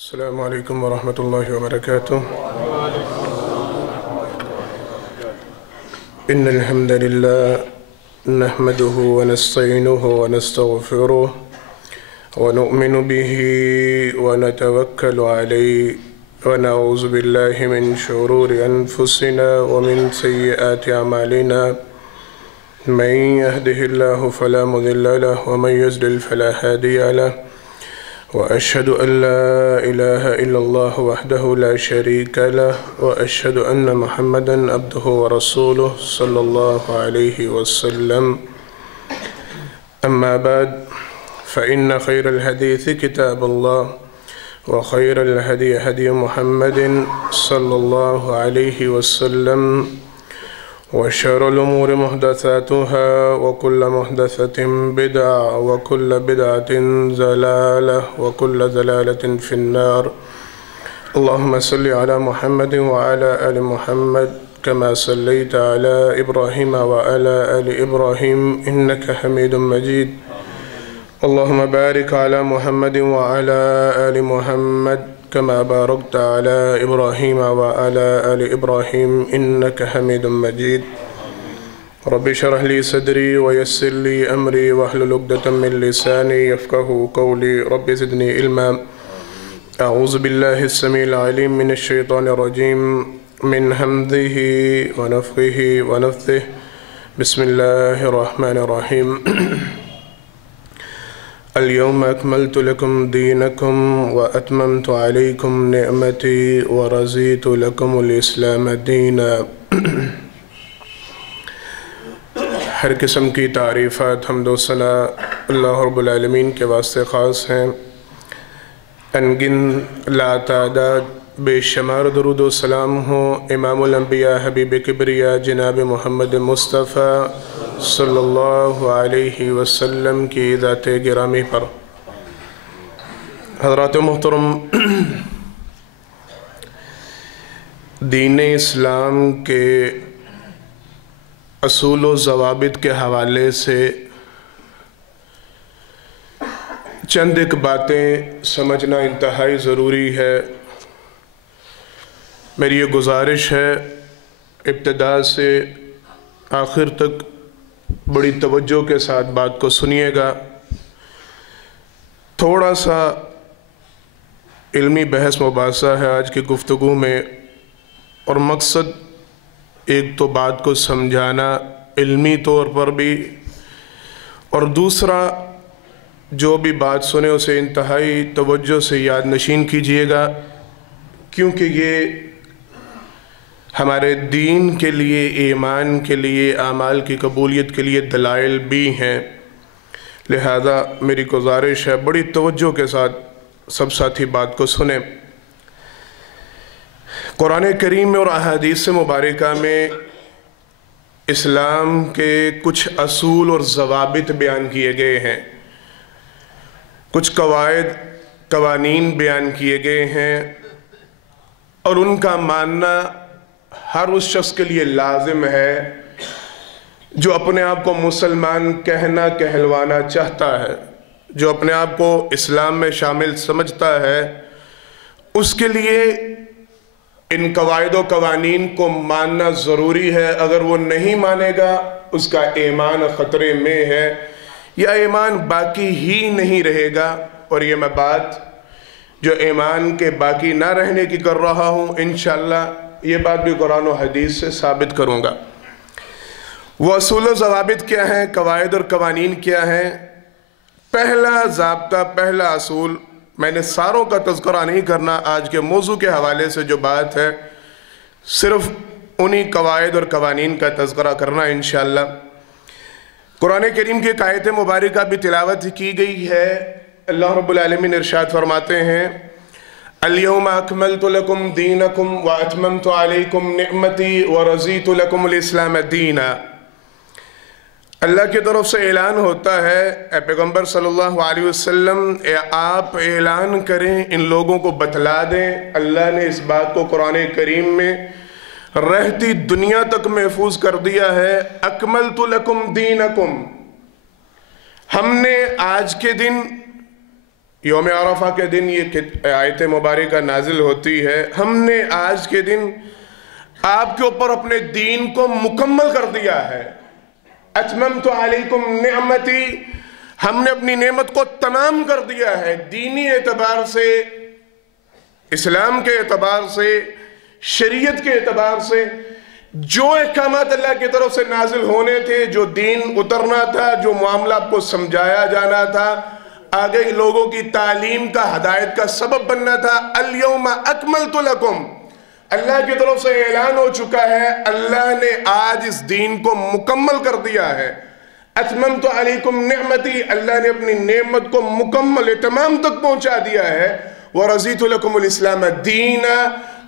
السلام علیکم ورحمۃ اللہ وبرکاتہ۔ ان الحمد للہ نحمده ونستعینه ونستغفره ونؤمن به ونتوکل علیہ ونعوذ باللہ من شرور انفسنا ومن سیئات اعمالنا من يهده الله فلا مضل له ومن يضلل فلا هادي له وأشهد أن لا إله إلا الله وحده لا شريك له وأشهد أن محمدًا عبده ورسوله صلى الله عليه وسلم. أما بعد فإن خير الحديث كتاب الله وخير الهدي هدي محمد صلى الله عليه وسلم وشر الأمور محدثاتها وكل محدثة بدعة وكل بدعة ضلالة وكل ضلالة في النار. اللهم صل على محمد وعلى آل محمد كما صليت على إبراهيم وعلى آل إبراهيم إنك حميد مجيد. اللهم بارك على محمد وعلى آل محمد كما باركت على إبراهيم وعلى آل إبراهيم إنك حميد مجيد. رب اشرح لي صدري ويسر لي أمري واحلل عقدة من لساني يفقهوا قولي. رب زدني علما. أعوذ بالله السميع العليم من الشيطان الرجيم من همزه ونفخه ونفثه. بسم الله الرحمن الرحيم. اليوم أكملت لكم دينكم وأتممت عليكم نعمتي ورضيت لكم الإسلام دينا. ہر قسم کی تعریفات حمد و ثنا اللہ رب العالمین کے واسطے خاص ہیں. انگن لا تعداد بے شمار درود و سلام ہو امام الانبیاء حبیب کبریا جناب محمد مصطفیٰ صلی اللہ علیہ وسلم کی ذات گرامی پر. حضرات محترم، دین اسلام کے اصول و ضوابط کے حوالے سے چند ایک باتیں سمجھنا انتہائی ضروری ہے. میری یہ گزارش ہے ابتدا سے آخر تک بڑی توجہ کے ساتھ بات کو سنیے گا. تھوڑا سا علمی بحث مباحثہ ہے آج کی گفتگو میں، اور مقصد ایک تو بات کو سمجھانا علمی طور پر بھی، اور دوسرا جو بھی بات سنے اسے انتہائی توجہ سے یاد نشین کیجئے گا، کیونکہ یہ ہمارے دین کے لیے، ایمان کے لیے، اعمال کی قبولیت کے لیے دلائل بھی ہیں. لہذا میری گزارش ہے بڑی توجہ کے ساتھ سب ساتھی بات کو سنیں. قرآن کریم میں اور احادیث مبارکہ میں اسلام کے کچھ اصول اور ضوابط بیان کیے گئے ہیں، کچھ قواعد قوانین بیان کیے گئے ہیں، اور ان کا ماننا ہر اس شخص کے لیے لازم ہے جو اپنے آپ کو مسلمان کہنا کہلوانا چاہتا ہے، جو اپنے آپ کو اسلام میں شامل سمجھتا ہے. اس کے لیے ان قواعد و قوانین کو ماننا ضروری ہے. اگر وہ نہیں مانے گا اس کا ایمان خطرے میں ہے، یا ایمان باقی ہی نہیں رہے گا. اور یہ میں بات جو ایمان کے باقی نہ رہنے کی کر رہا ہوں، انشاءاللہ یہ بات بھی قرآن و حدیث سے ثابت کروں گا. وہ اصول و ضوابط کیا ہیں، قواعد اور قوانین کیا ہیں؟ پہلا ضابطہ، پہلا اصول، میں نے ساروں کا تذکرہ نہیں کرنا، آج کے موضوع کے حوالے سے جو بات ہے صرف انہی قواعد اور قوانین کا تذکرہ کرنا انشاءاللہ. قرآن کریم کی ایک آیت مبارکہ بھی تلاوت کی گئی ہے. اللہ رب العالمین ارشاد فرماتے ہیں اليوم اکملت لکم دینکم واتممت علیکم نعمتی ورضیت لکم الاسلام دینا. اللہ کی طرف سے اعلان ہوتا ہے، اے پیغمبر صلی اللہ علیہ وسلم، آپ اعلان کریں، ان لوگوں کو بتلا دیں. اللہ نے اس بات کو قرآن کریم میں رہتی دنیا تک محفوظ کر دیا ہے. اکملت لکم دینکم، ہم نے آج کے دن یوم عرفہ کے دن یہ آیت مبارکہ نازل ہوتی ہے، ہم نے آج کے دن آپ کے اوپر اپنے دین کو مکمل کر دیا ہے۔ اتممت علیکم نعمتی، ہم نے اپنی نعمت کو تمام کر دیا ہے، دینی اعتبار سے، اسلام کے اعتبار سے، شریعت کے اعتبار سے۔ جو احکامات اللہ کی طرف سے نازل ہونے تھے، جو دین اترنا تھا، جو معاملہ آپ کو سمجھایا جانا تھا، آگے لوگوں کی تعلیم کا، ہدایت کا سبب بننا تھا، الیوم اکملت لکم، اللہ کی طرف سے اعلان ہو چکا ہے، اللہ نے آج اس دین کو مکمل کر دیا ہے۔ اتممت علیکم نعمتی، اللہ نے اپنی نعمت کو مکمل اتمام تک پہنچا دیا ہے۔ ورضیت لکم الاسلام دینا،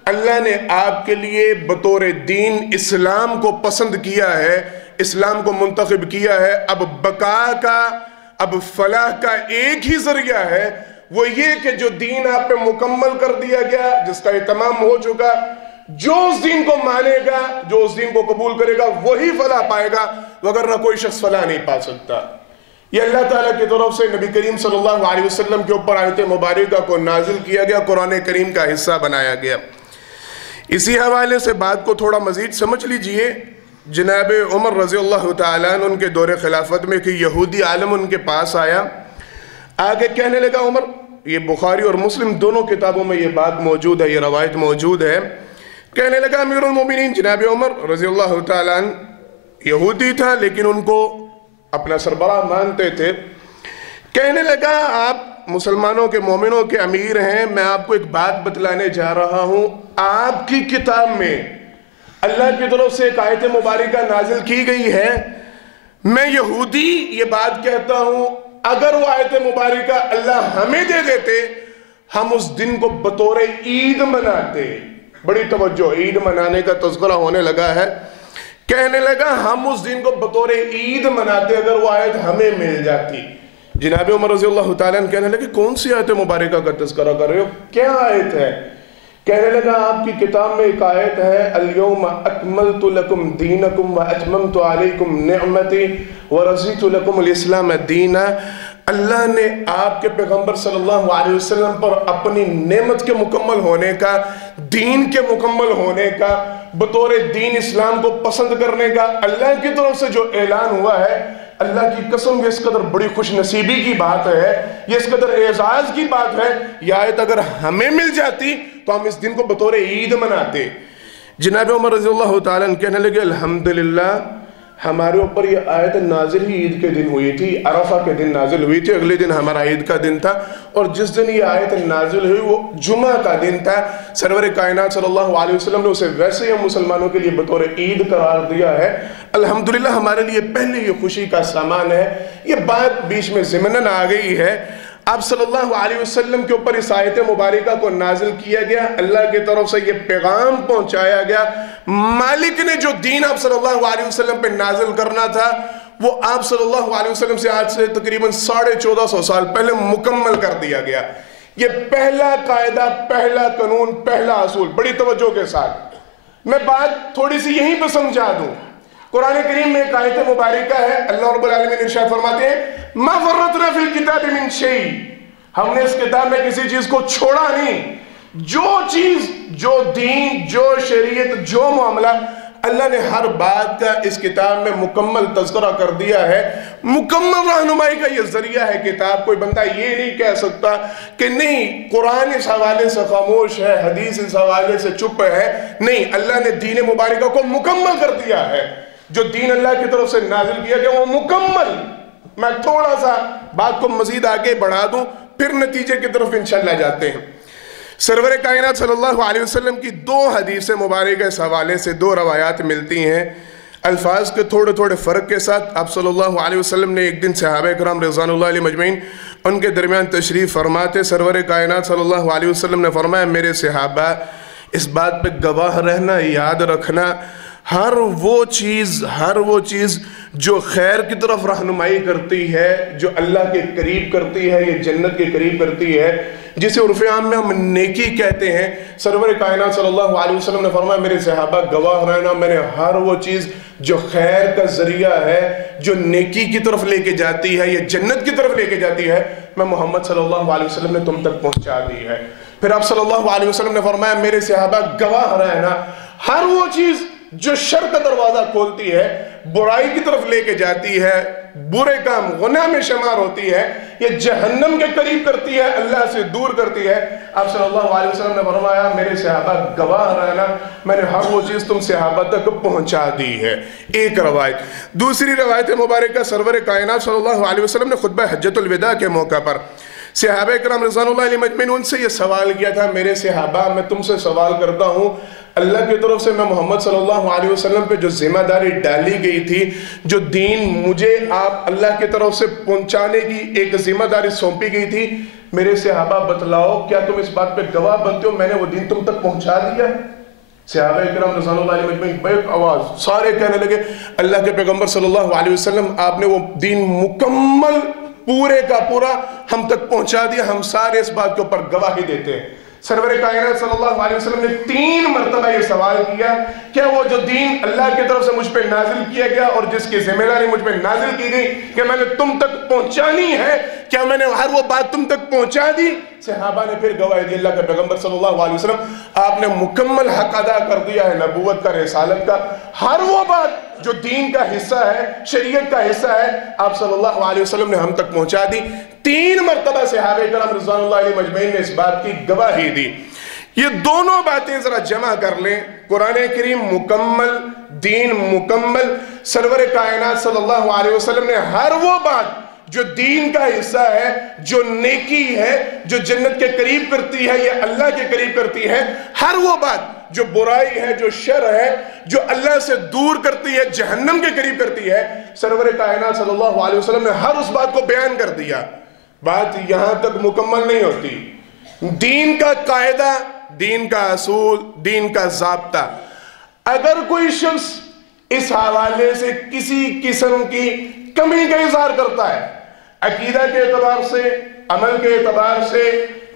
اللہ نے آپ کے لیے بطور دین اسلام کو پسند کیا ہے، اسلام کو منتخب کیا ہے۔ اب بقا کا، اب فلاح کا ایک ہی ذریعہ ہے، وہ یہ کہ جو دین آپ پہ مکمل کر دیا گیا، جس کا اہتمام ہو چکا، جو اس دین کو مانے گا، جو اس دین کو قبول کرے گا، وہی فلاح پائے گا، وگرنہ کوئی شخص فلاح نہیں پا سکتا۔ یہ اللہ تعالیٰ کی طرف سے نبی کریم صلی اللہ علیہ وسلم کے اوپر آیت مبارکہ کو نازل کیا گیا، قرآن کریم کا حصہ بنایا گیا۔ اسی حوالے سے بات کو تھوڑا مزید سمجھ لیجئے۔ جناب عمر رضی اللہ تعالیٰ عنہ ان کے دور خلافت میں کہ یہودی عالم ان کے پاس آیا، آگے کہنے لگا عمر، یہ بخاری اور مسلم دونوں کتابوں میں یہ بات موجود ہے، یہ روایت موجود ہے، کہنے لگا امیر المومنین جناب عمر رضی اللہ تعالیٰ عنہ یہودی تھا لیکن ان کو اپنا سربراہ مانتے تھے، کہنے لگا آپ مسلمانوں کے، مومنوں کے امیر ہیں، میں آپ کو ایک بات بتلانے جا رہا ہوں، آپ کی کتاب میں اللہ کی طرف سے ایک آیت مبارکہ نازل کی گئی ہے، میں یہودی یہ بات کہتا ہوں، اگر وہ آیت مبارکہ اللہ ہمیں دے دیتے، ہم اس دن کو بطور عید مناتے۔ بڑی توجہ، عید منانے کا تذکرہ ہونے لگا ہے، کہنے لگا ہم اس دن کو بطور عید مناتے اگر وہ آیت ہمیں مل جاتی۔ جناب عمر رضی اللہ تعالیٰ عنہ کہنے لگے کون سی آیت مبارکہ کا تذکرہ کر رہے ہو، کیا آیت ہے؟ کہنے لگا آپ کی کتاب میں ایک آیت ہے، الیوم اکملت لکم دینکم واتممت علیکم نعمتی ورضیت لکم الاسلام دینا۔ اللہ نے آپ کے پیغمبر صلی اللہ علیہ وسلم پر اپنی نعمت کے مکمل ہونے کا، دین کے مکمل ہونے کا، بطور دین اسلام کو پسند کرنے کا اللہ کی طرف سے جو اعلان ہوا ہے، اللہ کی قسم یہ اس قدر بڑی خوش نصیبی کی بات ہے، یہ اس قدر اعزاز کی بات ہے، یہ آیت اگر ہمیں مل جاتی تو ہم اس دن کو بطور عید مناتے۔ جناب عمر رضی اللہ تعالیٰ عنہ کہنے لگے الحمدللہ ہمارے اوپر یہ آیت نازل ہی عید کے دن ہوئی تھی، عرفہ کے دن نازل ہوئی تھی، اگلے دن ہمارا عید کا دن تھا، اور جس دن یہ آیت نازل ہوئی وہ جمعہ کا دن تھا۔ سرور کائنات صلی اللہ علیہ وسلم نے اسے ویسے ہی ہم مسلمانوں کے لیے بطور عید قرار دیا ہے۔ الحمدللہ ہمارے لیے پہلے یہ خوشی کا سامان ہے۔ یہ بات بیچ میں ضمناً آ گئی ہے، آپ صلی اللہ علیہ وسلم کے اوپر اس آیت مبارکہ کو نازل کیا گیا، اللہ کی طرف سے یہ پیغام پہنچایا گیا، مالک نے جو دین آپ صلی اللہ علیہ وسلم پہ نازل کرنا تھا وہ آپ صلی اللہ علیہ وسلم سے آج سے تقریباً 1450 سال پہلے مکمل کر دیا گیا۔ یہ پہلا قاعدہ، پہلا قانون، پہلا اصول، بڑی توجہ کے ساتھ میں بات تھوڑی سی یہیں پہ سمجھا دوں۔ قرآن کریم میں ایک آیت مبارکہ ہے، اللہ رب العالمین ارشاد فرماتے ہیں ما فرطنا فی الکتاب من شیء، ہم نے اس کتاب میں کسی چیز کو چھوڑا نہیں۔ جو چیز، جو دین، جو شریعت، جو معاملہ، اللہ نے ہر بات کا اس کتاب میں مکمل تذکرہ کر دیا ہے۔ مکمل رہنمائی کا یہ ذریعہ ہے کتاب۔ کوئی بندہ یہ نہیں کہہ سکتا کہ نہیں قرآن اس حوالے سے خاموش ہے، حدیث اس حوالے سے چپ ہے۔ نہیں، اللہ نے دین مبارکہ کو مکمل کر دیا ہے۔ جو دین اللہ کی طرف سے نازل کیا گیا وہ مکمل۔ میں تھوڑا سا بات کو مزید آگے بڑھا دوں، پھر نتیجے کی طرف انشاءاللہ جاتے ہیں۔ سرور کائنات صلی اللہ علیہ وسلم کی 2 حدیث مبارکہ اس حوالے سے 2 روایات ملتی ہیں، الفاظ کے تھوڑے تھوڑے فرق کے ساتھ۔ آپ صلی اللہ علیہ وسلم نے ایک دن صحابہ کرام رضوان اللہ علیہ مجمعین ان کے درمیان تشریف فرماتے، سرور کائنات صلی اللہ علیہ وسلم نے فرمایا میرے صحابہ اس بات پہ گواہ رہنا، یاد رکھنا، ہر وہ چیز جو خیر کی طرف رہنمائی کرتی ہے، جو اللہ کے قریب کرتی ہے، یہ جنت کے قریب کرتی ہے، جسے عرف عام میں ہم نیکی کہتے ہیں، سرور کائنات صلی اللہ علیہ وسلم نے فرمایا میرے صحابہ گواہ رہنا، میں نے ہر وہ چیز جو خیر کا ذریعہ ہے، جو نیکی کی طرف لے کے جاتی ہے یا جنت کی طرف لے کے جاتی ہے، میں محمد صلی اللہ علیہ وسلم نے تم تک پہنچا دی ہے۔ پھر آپ صلی اللہ علیہ وسلم نے فرمایا میرے صحابہ گواہ رہنا، ہر وہ چیز جو شر کا دروازہ کھولتی ہے، برائی کی طرف لے کے جاتی ہے، برے کام گناہ میں شمار ہوتی ہے، یہ جہنم کے قریب کرتی ہے، اللہ سے دور کرتی ہے، آپ صلی اللہ علیہ وسلم نے فرمایا میرے صحابہ گواہ رہنا، میں نے ہر وہ چیز تم صحابہ تک پہنچا دی ہے۔ ایک روایت۔ دوسری روایت مبارکہ سرور کائنات صلی اللہ علیہ وسلم نے خطبہ حجۃ الوداع کے موقع پر صحابہ کرام رضوان اللہ علیہ مجمعین ان سے یہ سوال کیا تھا، میرے صحابہ میں تم سے سوال کرتا ہوں، اللہ کی طرف سے میں محمد صلی اللہ علیہ وسلم پہ جو ذمہ داری ڈالی گئی تھی، جو دین مجھے آپ اللہ کی طرف سے پہنچانے کی ایک ذمہ داری سونپی گئی تھی، میرے صحابہ بتلاؤ کیا تم اس بات پہ گواہ بنتے ہو میں نے وہ دین تم تک پہنچا دیا؟ صحابہ اکرام رضوان اللہ علیہ مجمعین بیک آواز سارے کہنے لگے اللہ کے پیغمبر صلی اللہ علیہ وسلم آپ نے وہ دین مکمل پورے کا پورا ہم تک پہنچا دیا، ہم سارے اس بات کے اوپر گواہی دیتے ہیں۔ سرور کائنات صلی اللہ علیہ وسلم نے 3 مرتبہ یہ سوال کیا، کیا وہ جو دین اللہ کی طرف سے مجھ پہ نازل کیا گیا اور جس کی ذمہ داری مجھ پہ نازل کی گئی کہ میں نے تم تک پہنچانی ہے، کیا میں نے ہر وہ بات تم تک پہنچا دی؟ صحابہ نے پھر گواہی دی اللہ کے پیغمبر صلی اللہ علیہ وسلم آپ نے مکمل حق ادا کر دیا ہے نبوت کا، رسالت کا، ہر وہ بات جو دین کا حصہ ہے، شریعت کا حصہ ہے، آپ صلی اللہ علیہ وسلم نے ہم تک پہنچا دی۔ 3 مرتبہ صحابہ کرام رضوان اللہ علیہ مجمعین نے اس بات کی گواہی دی۔ یہ دونوں باتیں ذرا جمع کر لیں، قرآن کریم مکمل، دین مکمل، سرور کائنات صلی اللہ علیہ وسلم نے ہر وہ بات جو دین کا حصہ ہے، جو نیکی ہے، جو جنت کے قریب کرتی ہے یا اللہ کے قریب کرتی ہے، ہر وہ بات جو برائی ہے، جو شر ہے، جو اللہ سے دور کرتی ہے، جہنم کے قریب کرتی ہے، سرور کائنات صلی اللہ علیہ وسلم نے ہر اس بات کو بیان کر دیا۔ بات یہاں تک مکمل نہیں ہوتی۔ دین کا قاعدہ، دین کا اصول، دین کا ضابطہ، اگر کوئی شخص اس حوالے سے کسی قسم کی کمی کا اظہار کرتا ہے، عقیدہ کے اعتبار سے، عمل کے اعتبار سے،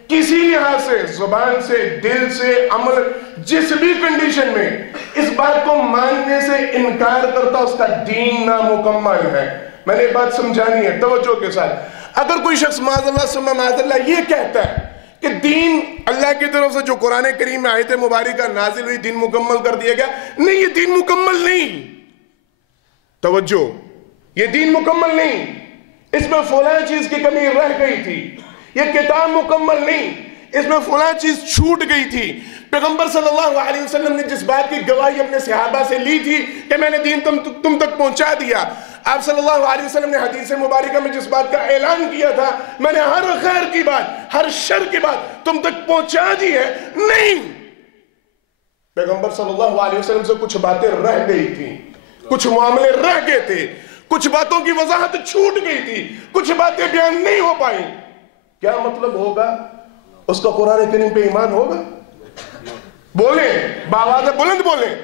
کسی لحاظ سے، زبان سے، دل سے، عمل، جس بھی کنڈیشن میں اس بات کو ماننے سے انکار کرتا اس کا دین نامکمل ہے۔ میں نے ایک بات سمجھانی ہے توجہ کے ساتھ، اگر کوئی شخص معاذ اللہ ثم معاذ اللہ یہ کہتا ہے کہ دین اللہ کی طرف سے جو قرآن کریم میں آیت مبارکہ نازل ہوئی دین مکمل کر دیا گیا، نہیں یہ دین مکمل نہیں، توجہ، یہ دین مکمل نہیں، اس میں فلاں چیز کی کمی رہ گئی تھی، یہ کتاب مکمل نہیں، اس میں فلاں چیز چھوٹ گئی تھی۔ پیغمبر صلی اللہ علیہ وسلم نے جس بات کی گواہی اپنے صحابہ سے لی تھی کہ میں نے دین تم تک پہنچا دیا، آپ صلی اللہ علیہ وسلم نے حدیث مبارکہ میں جس بات کا اعلان کیا تھا میں نے ہر خیر کی بات، ہر شر کی بات تم تک پہنچا دی ہے، نہیں، پیغمبر صلی اللہ علیہ وسلم سے کچھ باتیں رہ گئی تھیں، کچھ معاملے رہ گئے تھے، کچھ باتوں کی وضاحت چھوٹ گئی تھی، کچھ باتیں بیان نہیں ہو پائیں۔ کیا مطلب ہوگا؟ اس کا قرآن کریم پہ ایمان ہوگا؟ بولیں، بآواز بلند بولیں،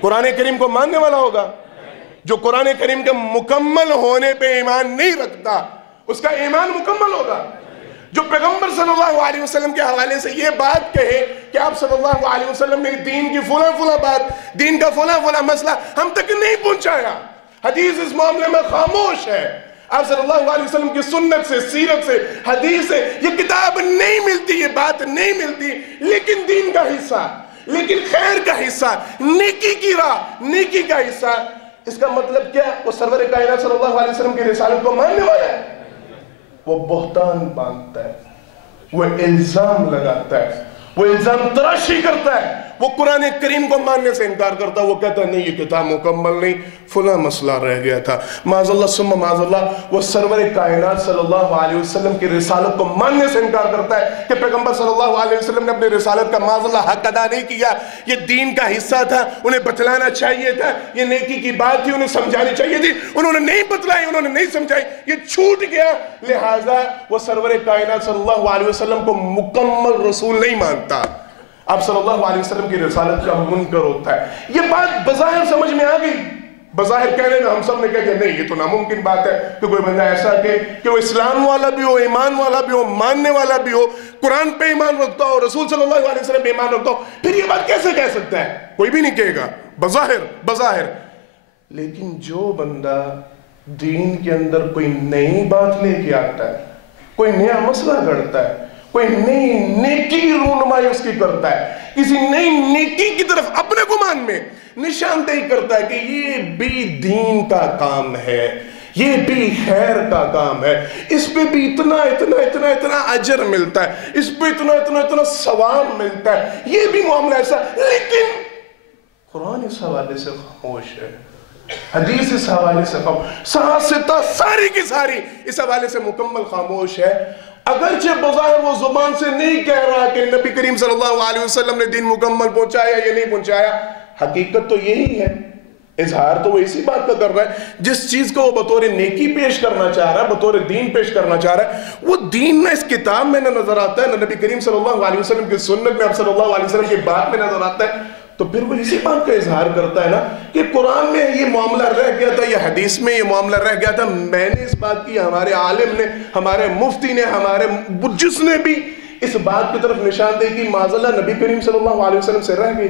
قرآن کریم کو ماننے والا ہوگا؟ جو قرآن کریم کے مکمل ہونے پہ ایمان نہیں رکھتا اس کا ایمان مکمل ہوگا؟ جو پیغمبر صلی اللہ علیہ وسلم کے حوالے سے یہ بات کہے کہ آپ صلی اللہ علیہ وسلم نے دین کی فلاں بات، دین کا فلاں مسئلہ ہم تک نہیں پہنچایا، حدیث اس معاملے میں خاموش ہے، آپ صلی اللہ علیہ وسلم کی سنت سے، سیرت سے، حدیث سے یہ کتاب نہیں ملتی، یہ بات نہیں ملتی، لیکن دین کا حصہ، لیکن خیر کا حصہ، نیکی کی راہ، نیکی کا حصہ، اس کا مطلب کیا؟ وہ سرور کائنات صلی اللہ علیہ وسلم کی رسالت کو ماننے والا ہے، وہ بہتان باندھتا ہے، وہ الزام لگاتا ہے، وہ الزام تراشی کرتا ہے، وہ قرآن کریم کو ماننے سے انکار کرتا ہے، وہ کہتا ہے نہیں یہ کتاب مکمل نہیں، فلاں مسئلہ رہ گیا تھا، معاذ اللہ ثم معاذ اللہ، وہ سرور کائنات صلی اللہ علیہ وسلم کی رسالت کو ماننے سے انکار کرتا ہے کہ پیغمبر صلی اللہ علیہ وسلم نے اپنی رسالت کا معاذ اللہ حق ادا نہیں کیا، یہ دین کا حصہ تھا، انہیں بتلانا چاہیے تھا، یہ نیکی کی بات تھی، انہیں سمجھانی چاہیے تھی، انہوں نے نہیں بتلائی، انہوں نے نہیں سمجھائی، یہ چھوٹ گیا، لہٰذا وہ سرور کائنات صلی اللہ علیہ وسلم کو مکمل رسول نہیں مانتا، آپ صلی اللہ علیہ وسلم کی رسالت کا منکر ہوتا ہے۔ یہ بات بظاہر سمجھ میں آ گئی، بظاہر کہنے میں ہم سب نے کہا کہ نہیں یہ تو ناممکن بات ہے کہ کوئی بندہ ایسا کہ وہ اسلام والا بھی ہو، ایمان والا بھی ہو، ماننے والا بھی ہو، قرآن پہ ایمان رکھتا ہو، رسول صلی اللہ علیہ وسلم پہ ایمان رکھتا ہو، پھر یہ بات کیسے کہہ سکتا ہے؟ کوئی بھی نہیں کہے گا بظاہر. لیکن جو بندہ دین کے اندر کوئی نئی بات لے کے آتا ہے، کوئی نیا مسئلہ گھڑتا ہے، کوئی نئی نیکی کی رونمائی اس کی کرتا ہے، کسی نئی نیکی کی طرف اپنے گمان میں نشاندہی کرتا ہے کہ یہ بھی دین کا کام ہے، یہ بھی خیر کا کام ہے، اس پہ بھی اتنا اجر ملتا ہے، اس پہ اتنا ثواب ملتا ہے، یہ بھی معاملہ ایسا. لیکن قرآن اس حوالے سے خاموش ہے، حدیث اس حوالے سے خاموش، ساری کی ساری اس حوالے سے مکمل خاموش ہے. اگرچہ بظاہر وہ زبان سے نہیں کہہ رہا کہ نبی کریم صلی اللہ علیہ وسلم نے دین مکمل پہنچایا یا نہیں پہنچایا، حقیقت تو یہی ہے، اظہار تو وہ اسی بات کا کر رہا ہے. جس چیز کو وہ بطور نیکی پیش کرنا چاہ رہا ہے، بطور دین پیش کرنا چاہ رہا ہے، وہ دین نہ اس کتاب میں نہ نظر آتا ہے، نہ نبی کریم صلی اللہ علیہ وسلم کی سنت میں، اب صلی اللہ علیہ وسلم کی بات میں نظر آتا ہے. تو پھر وہ اسی بات کا اظہار کرتا ہے نا کہ قرآن میں یہ معاملہ رہ گیا تھا، یا حدیث میں یہ معاملہ رہ گیا تھا، میں نے اس بات کی، ہمارے عالم نے، ہمارے مفتی نے، ہمارے جس نے بھی اس بات کی طرف نشاندہی کی، معاذاللہ نبی کریم صلی اللہ علیہ وسلم سے رہ گئی.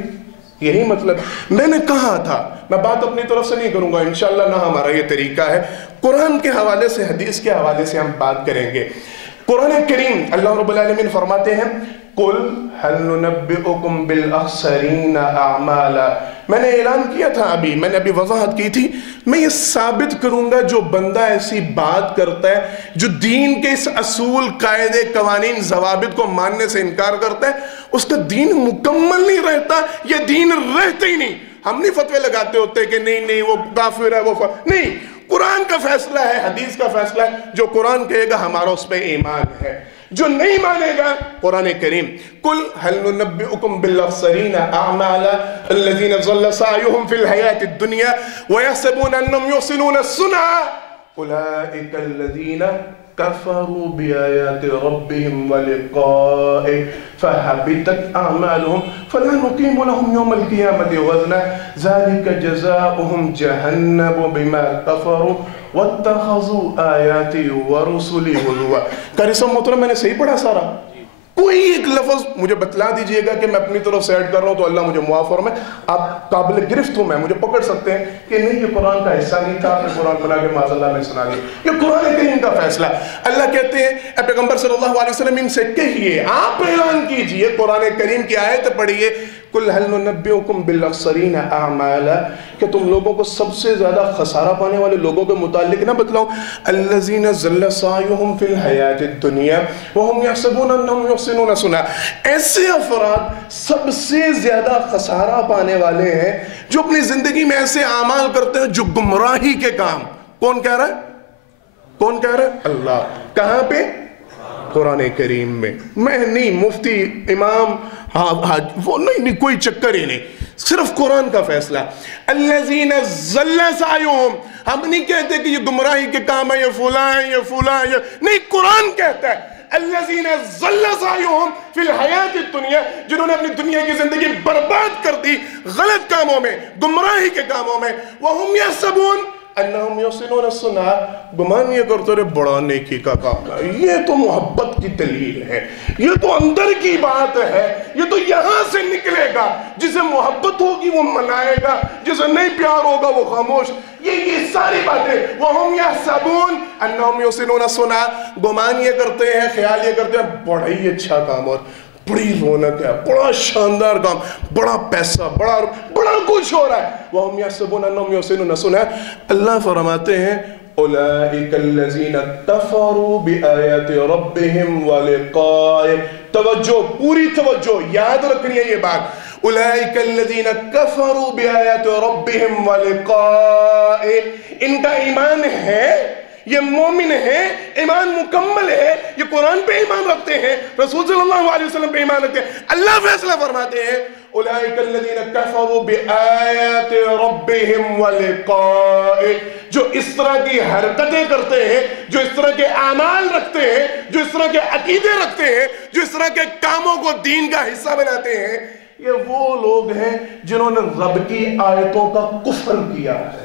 یہی مطلب میں نے کہا تھا. میں بات اپنی طرف سے نہیں کروں گا انشاءاللہ، نہ ہمارا یہ طریقہ ہے. قرآن کے حوالے سے، حدیث کے حوالے سے ہم بات کریں گے. قرآن کریم اللہ رب العالمین فرماتے ہیں قُلْ هَلْ نُنَبِّئُكُمْ بِالْأَخْسَرِينَ أَعْمَالًا. میں نے اعلان کیا تھا، میں نے ابھی وضاحت کی تھی، میں یہ ثابت کروں گا جو بندہ ایسی بات کرتا ہے، جو دین کے اس اصول، قاعدے، قوانین، ضوابط کو ماننے سے انکار کرتا ہے، اس کا دین مکمل نہیں رہتا، یہ دین رہتا ہی نہیں. ہم نہیں فتوے لگاتے ہوتے کہ نہیں وہ کافر ہے، نہیں. قرآن کا فیصلہ ہے، حدیث کا فیصلہ ہے، جو قرآن کہے گا ہمارا اس پہ ایمان ہے، جو نہیں مانے گا قرآن کریم. قُلْ هَلْ نُنَبِّئُكُمْ بِالْأَخْسَرِينَ أَعْمَالًا الَّذِينَ ضَلَّ سَعْيُهُمْ فِي الْحَيَاةِ الدُّنْيَا وَيَحْسَبُونَ أَنَّهُمْ يُحْسِنُونَ صُنْعًا أُولَئِكَ الَّذِينَ كَفَرُوا بِآيَاتِ رَبِّهِمْ وَلِقَائِهِ فَحَبِطَتْ أَعْمَالُهُمْ فَلَا نُقِيمُ لَهُمْ يَوْمَ الْقِيَامَةِ وَزْنًا ذَلِكَ جَزَاؤُهُمْ جَهَنَّمُ بِمَا كَفَرُوا وَاتَّخَذُوا آيَاتِي وَرُسُلِي هُزُوًا. قاری صاحب محترم، میں نے صحیح پڑھا سارا؟ کوئی ایک لفظ مجھے بتلا دیجئے گا کہ میں اپنی طرف سے ایڈ کر رہا ہوں تو اللہ مجھے معاف فرمائے. آپ قابل گرفت ہوں، میں مجھے پکڑ سکتے ہیں کہ نہیں یہ قرآن کا حصہ نہیں تھا، آپ نے قرآن بنا کے معاذ میں سنا لیا. یہ قرآن کریم کا فیصلہ. اللہ کہتے ہیں اے پیغمبر صلی اللہ علیہ وسلم ان سے کہیے، آپ اعلان کیجئے، قرآن کریم کی آیت پڑھیے، قُلْ هَلْ نُنَبِّئُكُمْ بِالْأَخْسَرِينَ أَعْمَالًا، کہ تم لوگوں کو سب سے زیادہ خسارہ پانے والے لوگوں کے متعلق نہ بتلاؤں. الَّذِينَ ضَلَّ سَعْيُهُمْ فِي الْحَيَاةِ الدُّنْيَا وَهُمْ يَحْسَبُونَ أَنَّهُمْ يُحْسِنُونَ صُنْعًا. ایسے افراد سب سے زیادہ خسارہ پانے والے ہیں جو اپنی زندگی میں ایسے اعمال کرتے ہیں جو گمراہی کے کام. کون کہہ رہا ہے؟ کون کہہ رہا ہے؟ اللہ. کہاں پہ؟ قرآن کریم میں. میں نہیں مفتی، امام، وہ نہیں، کوئی چکر ہی نہیں، صرف قرآن کا فیصلہ. الذین ضل سعیہم. ہم نہیں کہتے کہ یہ گمراہی کے کام ہے، یہ فلاں ہے، یہ فلاں ہے، نہیں، قرآن کہتا ہے الذین ضل سعیہم فی الحیات الدنیا، جنہوں نے اپنی دنیا کی زندگی برباد کر دی غلط کاموں میں، گمراہی کے کاموں میں. وہم یحسبون انہم یحسنون صنعا، گمان یہ کرتے رہے بڑا نیکی کا کام ہے. یہ تو محبت کی دلیل ہے، یہ تو اندر کی بات ہے، یہ تو یہاں سے نکلے گا. جسے محبت ہوگی وہ منائے گا، جسے نہیں پیار ہوگا وہ خاموش. یہ ساری باتیں. وہم یحسبون انہم یحسنون صنعا، گمان یہ کرتے ہیں، خیال یہ کرتے ہیں بڑا ہی اچھا کام اور بڑی رونق ہے، بڑا شاندار کام، بڑا پیسہ، بڑا کچھ ہو رہا ہے. وَهُمْ يَحْسَبُونَ أَنَّهُمْ يُحْسِنُونَ صُنْعًا. اللہ فرماتے ہیں أُولَئِكَ الَّذِينَ كَفَرُوا بِآيَاتِ رَبِّهِمْ وَلِقَائِهِ. توجہ، پوری توجہ، یاد رکھنی ہے یہ بات. أُولَئِكَ الَّذِينَ كَفَرُوا بِآيَاتِ رَبِّهِمْ وَلِقَائِهِ. ان کا ایمان ہے، یہ مومن ہے، ایمان مکمل ہے، یہ قرآن پہ ایمان رکھتے ہیں، رسول صلی اللہ علیہ وسلم پہ ایمان رکھتے ہیں. اللہ فیصلہ فرماتے ہیں اولئک الذین کفروا بآیات ربهم ولقائه. جو اس طرح کی حرکتیں کرتے ہیں، جو اس طرح کے اعمال رکھتے ہیں، جو اس طرح کے عقیدے رکھتے ہیں، جو اس طرح کے کاموں کو دین کا حصہ بناتے ہیں، یہ وہ لوگ ہیں جنہوں نے رب کی آیتوں کا کفر کیا ہے.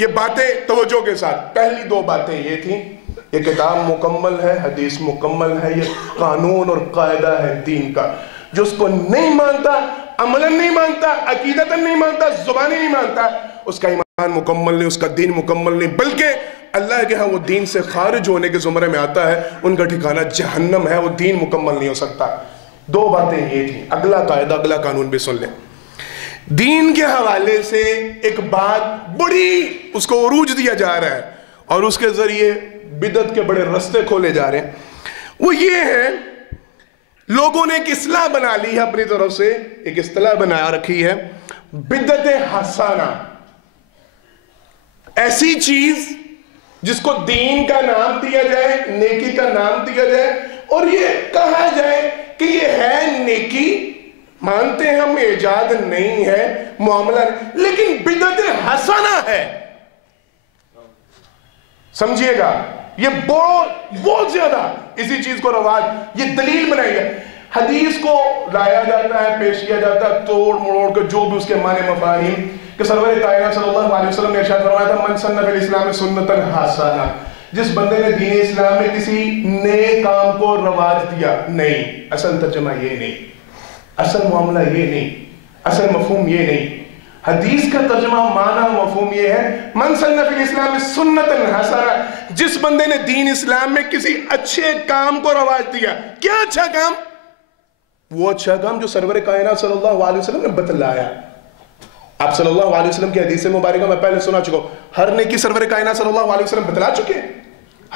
یہ باتیں توجہ کے ساتھ، پہلی دو باتیں یہ تھیں، یہ کتاب مکمل ہے، حدیث مکمل ہے، یہ قانون اور قاعدہ ہے دین کا، جو اس کو نہیں مانتا، عملاً نہیں مانتا، عقیدتاً نہیں مانتا، زبانی نہیں مانتا، اس کا ایمان مکمل نہیں، اس کا دین مکمل نہیں، بلکہ اللہ کے ہاں وہ دین سے خارج ہونے کے زمرے میں آتا ہے، ان کا ٹھکانہ جہنم ہے، وہ دین مکمل نہیں ہو سکتا۔ دو باتیں یہ تھیں، اگلا قاعدہ، اگلا قانون بھی سن لیں۔ دین کے حوالے سے ایک بات بڑی اس کو عروج دیا جا رہا ہے اور اس کے ذریعے بدعت کے بڑے رستے کھولے جا رہے ہیں، وہ یہ ہے، لوگوں نے ایک اصطلاح بنا لی ہے اپنی طرف سے، ایک اصطلاح بنا رکھی ہے، بدعت حسانہ، ایسی چیز جس کو دین کا نام دیا جائے، نیکی کا نام دیا جائے اور یہ کہا جائے کہ یہ ہے نیکی، مانتے ہیں ہم ایجاد نہیں ہے، معاملہ نہیں، لیکن بدعت حسنہ ہے۔ سمجھیے گا، یہ بہت زیادہ اسی چیز کو رواج، یہ دلیل بنائی ہے، حدیث کو لایا جاتا ہے، پیش کیا جاتا ہے، توڑ مروڑ کے جو بھی اس کے معنی مفاہیم، کہ سرور کائنات صلی اللہ علیہ وسلم نے ارشاد فرمایا تھا، من سن فی الاسلام سنتا حسنہ، جس بندے نے دین اسلام میں کسی نئے کام کو رواج دیا، نہیں، اصل ترجمہ یہ نہیں، اصل معاملہ یہ نہیں، اصل مفہوم یہ نہیں، حدیث کا ترجمہ معنی مفہوم یہ ہے، من سن فی الاسلام سنتا حسنہ، جس بندے نے دین اسلام میں کسی اچھے کام کو رواج دیا، کیا اچھا کام؟ وہ اچھا کام جو سرور کائنات صلی اللہ علیہ وسلم نے بتلایا۔ آپ صلی اللہ علیہ وسلم کی حدیث مبارکہ میں پہلے سنا چکا ہوں، ہر نیکی سرور کائنات صلی اللہ علیہ وسلم بتلا چکے ہیں،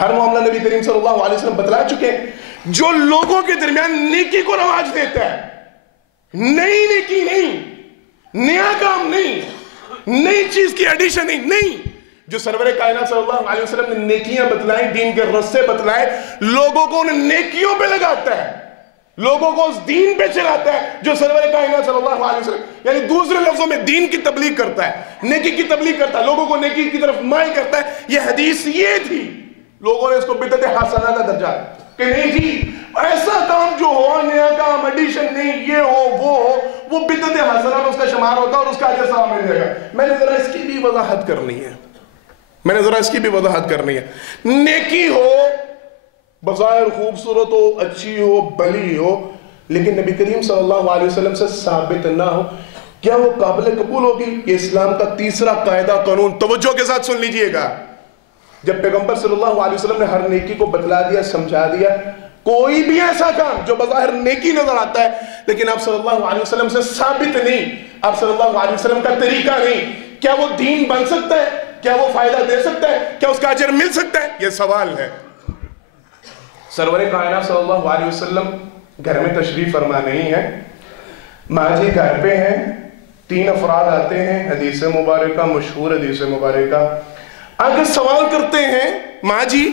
ہر معاملہ نبی کریم صلی اللہ علیہ وسلم بتلا چکے ہیں۔ جو لوگوں کے درمیان نیکی کو رواج دیتا ہے، نئی نیکی نہیں، نیا کام نہیں، نئی چیز کی ایڈیشن نہیں، جو سرور کائنات صلی اللہ علیہ وسلم نے نیکیاں بتلائیں، دین کے رستے بتلائے، لوگوں کو ان نیکیوں پہ لگاتا ہے، لوگوں کو اس دین پہ چلاتا ہے جو سرور کائنات صلی اللہ علیہ وسلم، یعنی دوسرے لفظوں میں دین کی تبلیغ کرتا ہے، نیکی کی تبلیغ کرتا ہے، لوگوں کو نیکی کی طرف مائل کرتا ہے۔ یہ حدیث یہ تھی، لوگوں نے اس کو بدعت حسنہ کا درجہ کہ نہیں جی ایسا کام جو ہو، نیا کام، ایڈیشن نہیں، یہ ہو وہ بدعت حسنہ میں اس کا شمار ہوتا ہے اور اس کا اجر ثواب مل جائے گا۔ میں نے ذرا اس کی بھی وضاحت کرنی ہے، نیکی ہو، بظاہر خوبصورت ہو، اچھی ہو، بھلی ہو، لیکن نبی کریم صلی اللہ علیہ وسلم سے ثابت نہ ہو، کیا وہ قابل قبول ہوگی؟ یہ اسلام کا تیسرا قاعدہ قانون، توجہ کے ساتھ سن لیجئے گا۔ جب پیغمبر صلی اللہ علیہ وسلم نے ہر نیکی کو بتلا دیا، سمجھا دیا، کوئی بھی ایسا کام جو بظاہر نیکی نظر آتا ہے لیکن آپ صلی اللہ علیہ وسلم سے ثابت نہیں، آپ صلی اللہ علیہ وسلم کا طریقہ نہیں، کیا وہ دین بن سکتا ہے؟ کیا وہ فائدہ دے سکتا ہے؟ کیا اس کا اجر مل سکتا ہے؟ یہ سوال ہے۔ سرور کائنات صلی اللہ علیہ وسلم گھر میں تشریف فرما نہیں ہے، ماں جی گھر پہ ہیں، 3 افراد آتے ہیں، حدیث مبارکہ، مشہور حدیث مبارکہ، آگے سوال کرتے ہیں، ماں جی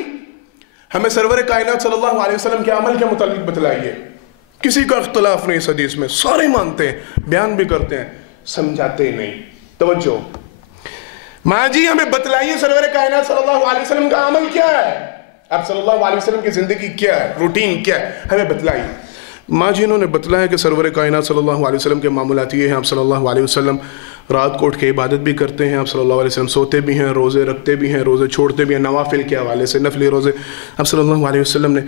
ہمیں سرور کائنات صلی اللہ علیہ وسلم کے عمل کے متعلق بتلائیے۔ کسی کا اختلاف نہیں اس حدیث میں، سارے مانتے ہیں، بیان بھی کرتے ہیں، سمجھاتے نہیں۔ توجہ، ماں جی ہمیں بتلائیے سرور کائنات صلی اللہ علیہ وسلم کا عمل کیا ہے، آپ صلی اللہ علیہ وسلم کی زندگی کیا ہے، روٹین کیا ہے، ہمیں بتلائیے۔ ماں جی انہوں نے بتلایا کہ سرور کائنات صلی اللہ علیہ وسلم کے معاملات یہ ہیں، آپ صلی اللہ علیہ وسلم رات کو اٹھ کے عبادت بھی کرتے ہیں، آپ صلی اللہ علیہ وسلم سوتے بھی ہیں، روزے رکھتے بھی ہیں، روزے چھوڑتے بھی ہیں، نوافل کے حوالے سے نفلی روزے آپ صلی اللہ علیہ وسلم نے،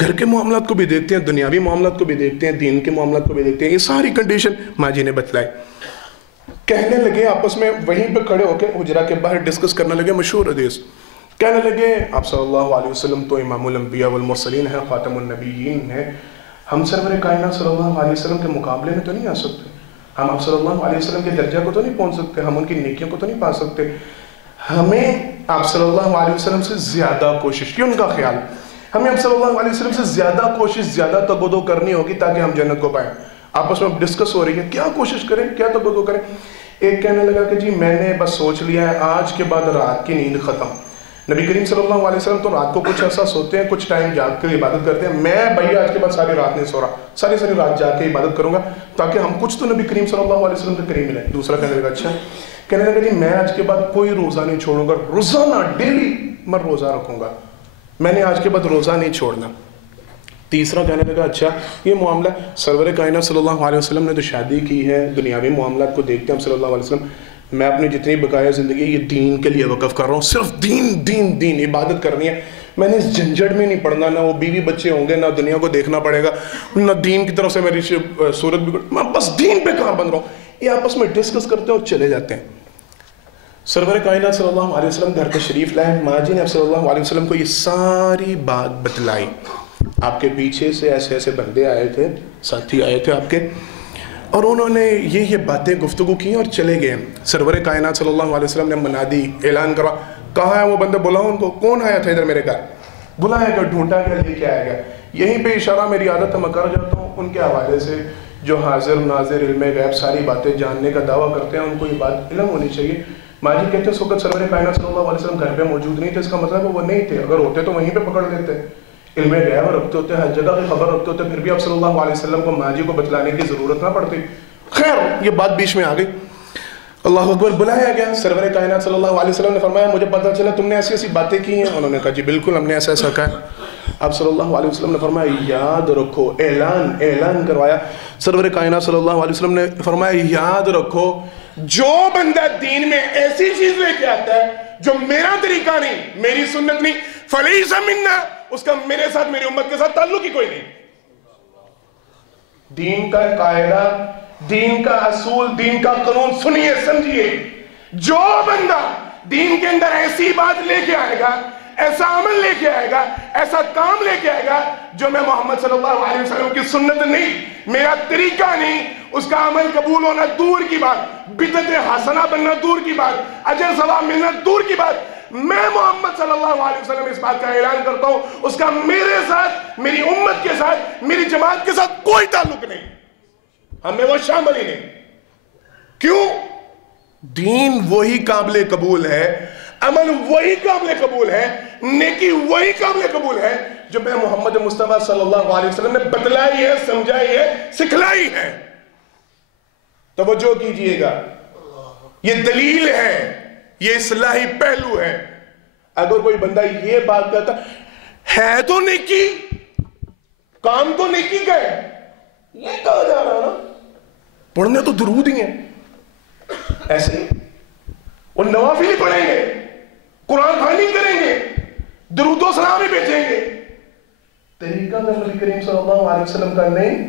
گھر کے معاملات کو بھی دیکھتے ہیں، دنیاوی معاملات کو بھی دیکھتے ہیں، دین کے معاملات کو بھی دیکھتے ہیں، یہ ساری کنڈیشن ماں جی نے بتلائی۔ کہنے لگے آپس میں وہیں پہ کھڑے ہو کے حجرہ کے باہر ڈسکس کرنے لگے مشہور حدیث، کہنے لگے آپ صلی اللہ علیہ وسلم تو امام الانبیاء والمرسلین ہیں، خاتم النبیین ہیں، ہم سرور کائنات صلی اللہ علیہ وسلم کے مقابلے میں تو نہیں آ سکتے، ہم آپ صلی اللہ علیہ وسلم کے درجہ کو تو نہیں پہنچ سکتے، ہم ان کی نیکیوں کو تو نہیں پا سکتے، ہمیں آپ صلی اللہ علیہ وسلم سے زیادہ کوشش کی، ان کا خیال ہمیں آپ صلی اللہ علیہ وسلم سے زیادہ کوشش، زیادہ تگودو کرنی ہوگی تاکہ ہم جنت کو پائیں۔ آپس میں ڈسکس ہو رہی ہے کیا کوشش کریں، کیا تگودو کریں۔ ایک کہنے لگا کہ جی میں نے بس سوچ لیا ہے آج کے بعد رات کی نیند ختم۔ نبی کریم صلی اللہ علیہ وسلم تو رات کو کچھ عرصہ سوتے ہیں، کچھ ٹائم جاگ کر عبادت کرتے ہیں، میں بھائی آج کے بعد ساری رات نہیں سو رہا، ساری رات جاگ کے عبادت کروں گا تاکہ ہم کچھ تو نبی کریم صلی اللہ علیہ وسلم سے قریب ملیں۔ دوسرا کہنے لگا اچھا، کہنے لگا جی میں آج کے بعد کوئی روزہ نہیں چھوڑوں گا، روزانہ ڈیلی میں روزہ رکھوں گا، میں نے آج کے بعد روزہ نہیں چھوڑنا۔ تیسرا کہنے لگا اچھا یہ معاملہ، سرور کائنات صلی اللہ علیہ وسلم نے تو شادی کی ہے، دنیاوی معاملات کو دیکھتے ہیں ہم صلی اللہ علیہ وسلم، میں اپنی جتنی بقایا زندگی یہ دین کے لیے وقف کر رہا ہوں، صرف دین دین دین، عبادت کرنی ہے. میں نے اس جھنجھٹ میں نہیں پڑھنا، نہ وہ بیوی بچے ہوں گے، نہ دنیا کو دیکھنا پڑے گا، نہ دین کی طرف سے میری صورت بھی، میں بس دین پہ کہاں بن رہا ہوں. یہ آپس میں ڈسکس کرتے ہیں اور چلے جاتے ہیں. سرور کائنات صلی اللہ علیہ وسلم گھر تشریف لائے. ماں جی نے صلی اللہ علیہ وسلم کو یہ ساری بات بتلائی. آپ کے پیچھے سے ایسے ایسے بندے آئے تھے، ساتھی آئے تھے آپ کے، اور انہوں نے یہ باتیں گفتگو کی اور چلے گئے. سرور کائنات صلی اللہ علیہ وسلم نے منادی اعلان کرا، کہاں ہے وہ بندے، بلاؤ ان کو. کون آیا تھا ادھر میرے گھر؟ بلایا گیا، ڈھونڈا گیا، لے کے آیا گیا. یہیں پہ اشارہ میری عادت ہے، میں کر جاتا ہوں ان کے حوالے سے جو حاضر ناظر علم غیب ساری باتیں جاننے کا دعویٰ کرتے ہیں، ان کو یہ بات علم ہونی چاہیے. ماں جی کہتے ہیں اس وقت سرور کائنات صلی اللہ علیہ وسلم گھر پہ موجود نہیں تھے. اس کا مطلب ہے وہ نہیں تھے، اگر ہوتے تو وہیں پہ پکڑ لیتے. علم غیب رکھتے ہوتے، ہر جگہ کی خبر رکھتے ہوتے، پھر بھی آپ صلی اللہ علیہ وسلم کو ماں جی کو بتلانے کی ضرورت نہ پڑتی. خیر یہ بات بیچ میں آ گئی. اللہ اکبر. بلایا گیا. سرور کائنات صلی اللہ علیہ وسلم نے فرمایا مجھے پتہ چلا تم نے ایسی ایسی باتیں کی ہیں. انہوں نے کہا جی بالکل ہم نے ایسا ایسا کہا. آپ صلی اللہ علیہ وسلم نے فرمایا یاد رکھو، اعلان کروایا. سرور کائنات صلی اللہ علیہ وسلم نے فرمایا یاد رکھو، جو بندہ دین میں ایسی چیز لے کے آتا ہے جو میرا طریقہ نہیں، میری سنت نہیں، فلیس منا، اس کا میرے ساتھ، میری امت کے ساتھ تعلق ہی کوئی نہیں. دین کا قاعدہ، دین کا اصول، دین کا قانون سنیے سمجھیے. جو بندہ دین کے اندر ایسی بات لے کے آئے گا، ایسا عمل لے کے آئے گا، ایسا کام لے کے آئے گا جو میں محمد صلی اللہ علیہ وسلم کی سنت نہیں، میرا طریقہ نہیں، اس کا عمل قبول ہونا دور کی بات، بدعت حسنہ بننا دور کی بات، اجر ثواب ملنا دور کی بات. میں محمد صلی اللہ علیہ وسلم اس بات کا اعلان کرتا ہوں، اس کا میرے ساتھ، میری امت کے ساتھ، میری جماعت کے ساتھ کوئی تعلق نہیں، ہمیں وہ شامل ہی نہیں. کیوں؟ دین وہی قابل قبول ہے، عمل وہی قابل قبول ہے، نیکی وہی قابل قبول ہے جو میں محمد مصطفیٰ صلی اللہ علیہ وسلم نے بتلائی ہے، سمجھائی ہے، سکھلائی ہے. توجہ کیجئے گا، یہ دلیل ہے، یہ اصلاحی پہلو ہے. اگر کوئی بندہ یہ بات کہتا ہے تو نیکی، کام تو نیکی کا ہے، یہ کہا جا رہا نا، پڑھنے تو درود ہی ہیں ایسے ہی، وہ نوافل ہی پڑھیں گے، قرآن خوانی کریں گے، درود و سلام ہی بھیجیں گے. طریقہ نبی کریم صلی اللہ علیہ وسلم کا نہیں،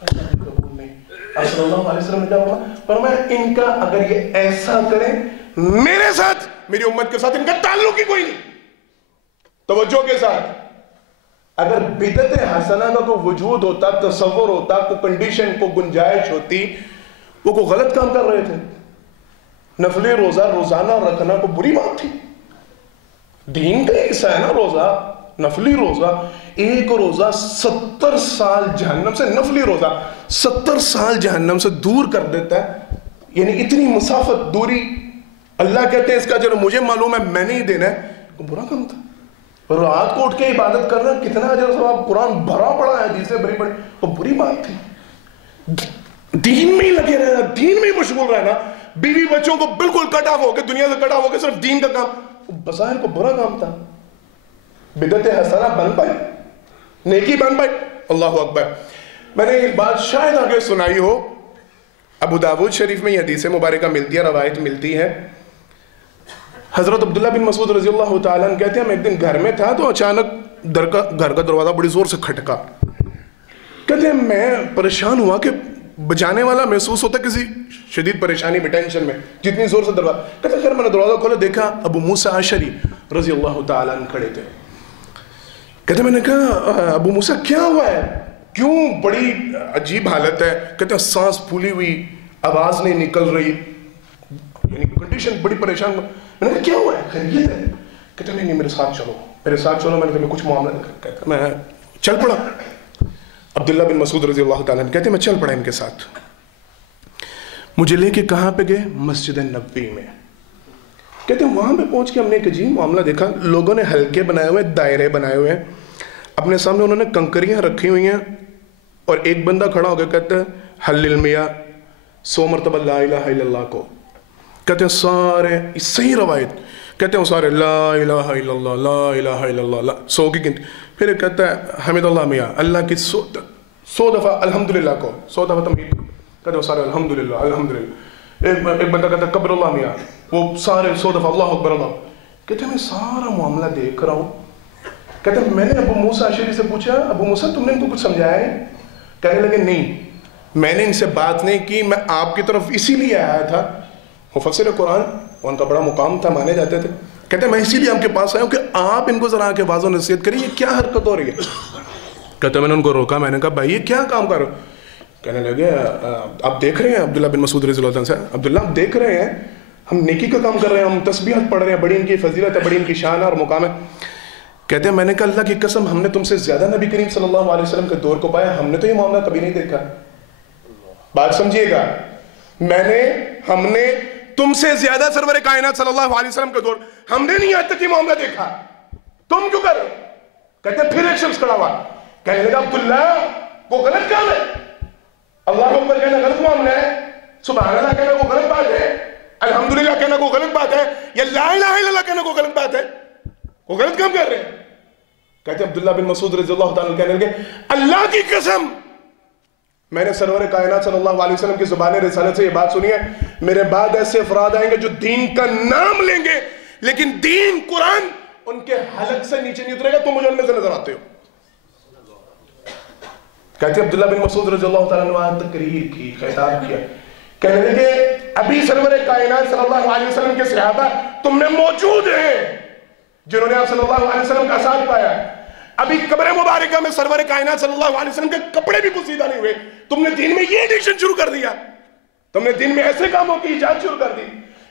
قبول نہیں. آپ صلی اللہ علیہ وسلم نے کہا فرمایا ان کا اگر یہ ایسا کریں میرے ساتھ، میری امت کے ساتھ ان کا تعلق ہی کوئی نہیں. توجہ کے ساتھ، اگر بدعت حسنہ کا کوئی وجود ہوتا، تصور ہوتا، کوئی کنڈیشن، کوئی گنجائش ہوتی، وہ کوئی غلط کام کر رہے تھے. نفلی روزہ روزانہ رکھنا کوئی بری بات تھی؟ دین کا حصہ ہے نا روزہ، نفلی روزہ. ایک روزہ 70 سال جہنم سے، نفلی روزہ 70 سال جہنم سے دور کر دیتا ہے. یعنی اتنی مسافت، دوری. اللہ کہتے ہیں اس کا اجر مجھے معلوم ہے، میں نہیں دینا ہے. برا کام تھا. رات کو اٹھ کے عبادت کرنا کتنا اجر ثواب، قرآن بھرا پڑا ہے حدیثیں بھری پڑی، وہ بری بات تھی. دین میں ہی لگے رہنا، دین میں ہی مشغول رہنا. بیوی بچوں کو بالکل کٹ آف ہو کے، دنیا سے کٹ آف ہو کے صرف دین کا کام، بظاہر کو برا کام تھا. بدعت حسنہ بن پائی، نیکی بن پائی. اللہ اکبر. میں نے ایک بات شاید آگے سنائی ہو، ابو داود شریف میں یہ حدیث مبارکہ ملتی ہے، روایت ملتی ہے. حضرت عبداللہ بن مسعود رضی اللہ تعالیٰ عنہ کہتے ہیں میں ایک دن گھر میں تھا تو اچانک گھر کا دروازہ بڑی زور سے کھٹکا. کہتے ہیں میں پریشان ہوا کہ بجانے والا محسوس ہوتا کسی شدید پریشانی میں، ٹینشن میں، جتنی زور سے دروازہ. کہتے ہیں خیر میں نے دروازہ کھولا، دیکھا ابو موسیٰ اشعری رضی اللہ تعالیٰ عنہ کھڑے تھے. کہتے ہیں میں نے کہا ابو موسیٰ کیا ہوا ہے، کیوں بڑی عجیب حالت ہے؟ کہتے ہیں سانس پھولی ہوئی، آواز نہیں نکل رہی، یعنی کنڈیشن بڑی پریشان. میں نے کہا کیا ہوا ہے، خیریت ہے؟ کہتے ہیں نہیں میرے ساتھ چلو، میرے ساتھ چلو، میں نے تمہیں کچھ معاملہ. کہتا میں چل پڑا. عبداللہ بن مسعود رضی اللہ تعالیٰ عنہ کہتے ہیں میں چل پڑا ان کے ساتھ. مجھے لے کے کہاں پہ گئے؟ مسجد نبوی میں. کہتے ہیں وہاں پہ پہنچ کے ہم نے ایک عجیب معاملہ دیکھا. لوگوں نے حلقے بنائے ہوئے، دائرے بنائے ہوئے ہیں، اپنے سامنے انہوں نے کنکریاں رکھی ہوئی ہیں، اور ایک بندہ کھڑا ہو کے کہتا ہے حلل میاں 100 مرتبہ لا الہ الا اللہ کو. کہتے ہیں سارے، صحیح روایت، کہتے ہیں سارے لا الہ الا اللہ، لا الہ الا اللہ، 100 کی گنتی. پھر ایک کہتا ہے حمد اللہ میاں، اللہ کی 100 دفعہ الحمدللہ کو، 100 دفعہ تمہید. کہتے ہیں سارے الحمدللہ الحمدللہ. ایک بندہ کہتا ہے قبر اللہ میاں، وہ سارے 100 دفعہ اللہ اکبر اللہ، کہتے ہیں میں سارا معاملہ دیکھ رہا ہوں، کہتے ہیں میں نے ابو موسیٰ اشعری سے پوچھا ابو موسیٰ تم نے ان کو کچھ سمجھایا ہے؟ کہنے لگے نہیں، میں نے ان سے بات نہیں کی، میں آپ کی طرف اسی لیے آیا تھا، مفسر قرآن ان کا بڑا مقام تھا، مانے جاتے تھے، کہتے ہیں میں اسی لیے آپ کے پاس آیا ہوں کہ آپ ان کو ذرا کے واضح نصیحت کریں یہ کیا حرکت ہو رہی ہے؟ کہتے ہیں میں نے ان کو روکا، میں نے کہا بھائی یہ کیا کام کر رہے ہو؟ کہنے لگے آپ دیکھ رہے ہیں عبداللہ بن مسعود رضی اللہ عنہ سے، عبداللہ آپ دیکھ رہے ہیں ہم نیکی کا کام کر رہے ہیں، ہم تسبیحات پڑھ رہے ہیں، بڑی ان کی فضیلت ہے، بڑی ان کی شان ہے اور مقام ہے۔ کہتے ہیں میں نے کہا اللہ کی قسم ہم نے تم سے زیادہ نبی کریم صلی اللہ علیہ وسلم کے دور کو پایا، ہم نے تو یہ معاملہ کبھی نہیں دیکھا۔ بات سمجھیے گا، ہم نے تم سے زیادہ سرور کائنات صلی اللہ علیہ وسلم کے دور ہم نے نہیں آج تک یہ معاملہ دیکھا، تم کیوں کر رہے ہو؟ کہتے ہیں پھر ایک شخص کھڑا ہوا، کہنے لگا عبداللہ وہ غلط کام ہے، اللہ اکبر کہنا غلط معاملہ ہے، سبحان اللہ کہنا وہ غلط بات ہے، الحمدللہ کہنا وہ غلط بات ہے، یا لا الہ الا اللہ کہنا وہ غلط بات ہے، وہ غلط کام کر رہے ہیں۔ کہتے ہیں عبداللہ بن مسعود رضی اللہ تعالیٰ کہنے لگے اللہ کی قسم میں نے سرور کائنات صلی اللہ علیہ وسلم کی زبان رسالت سے یہ بات سنی ہے، میرے بعد ایسے افراد آئیں گے جو دین کا نام لیں گے لیکن دین قرآن ان کے حلق سے نیچے نہیں اترے گا، تم مجھے ان میں سے نظر آتے ہو۔ کہتے ہیں عبداللہ بن مسعود رضی اللہ تعالیٰ عنہ تقریر کی، خطاب کیا، کہنے لگے ابھی سرور کائنات صلی اللہ علیہ وسلم کے صحابہ تم میں موجود ہیں جنہوں نے آپ صلی اللہ علیہ وسلم کا ساتھ پایا، ابھی قبر مبارکہ میں سرور کائنات صلی اللہ علیہ وسلم کے کپڑے بھی پوسیدہ نہیں ہوئے، تم نے دین میں یہ ایڈکشن شروع کر دیا، تم نے دین میں ایسے کاموں کی ایجاد شروع کر دی۔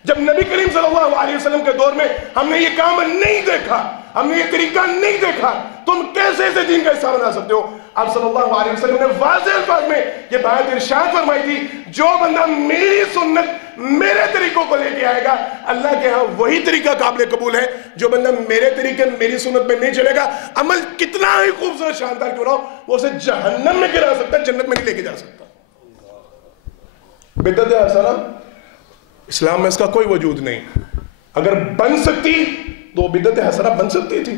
جب نبی کریم صلی اللہ علیہ وسلم کے دور میں ہم نے یہ کام نہیں دیکھا، ہم نے یہ طریقہ نہیں دیکھا، تم کیسے اسے دین کا حصہ بنا سکتے ہو؟ آپ صلی اللہ علیہ وسلم نے واضح الفاظ میں یہ بات ارشاد فرمائی تھی، جو بندہ میری سنت میرے طریقوں کو لے کے آئے گا اللہ کے ہاں وہی طریقہ قابل قبول ہے، جو بندہ میرے طریقے میری سنت میں نہیں چلے گا عمل کتنا ہی خوبصورت شاندار کیوں نہ ہو وہ اسے جہنم میں گرا سکتا ہے، جنت میں نہیں لے کے جا سکتا۔ بدعت حسنہ اسلام میں اس کا کوئی وجود نہیں، اگر بن سکتی تو بدعت حسنہ بن سکتی تھی۔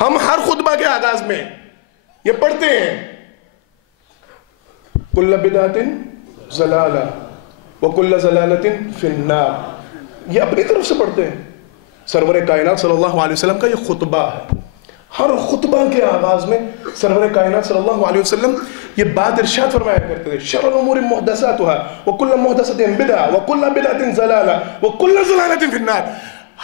ہم ہر خطبہ کے آغاز میں یہ پڑھتے ہیں کل بدعت ضلالہ وکل ضلالۃ فی النار، یہ اپنی طرف سے پڑھتے ہیں۔ سرور کائنات صلی اللہ علیہ وسلم کا یہ خطبہ ہے، ہر خطبہ کے آغاز میں سرور کائنات صلی اللہ علیہ وسلم یہ بات ارشاد فرمایا کرتے تھے، شر الامور محدثاتها وکل محدثۃ بدعہ وکل بدعۃ ضلالہ وکل ضلالۃ فی النار۔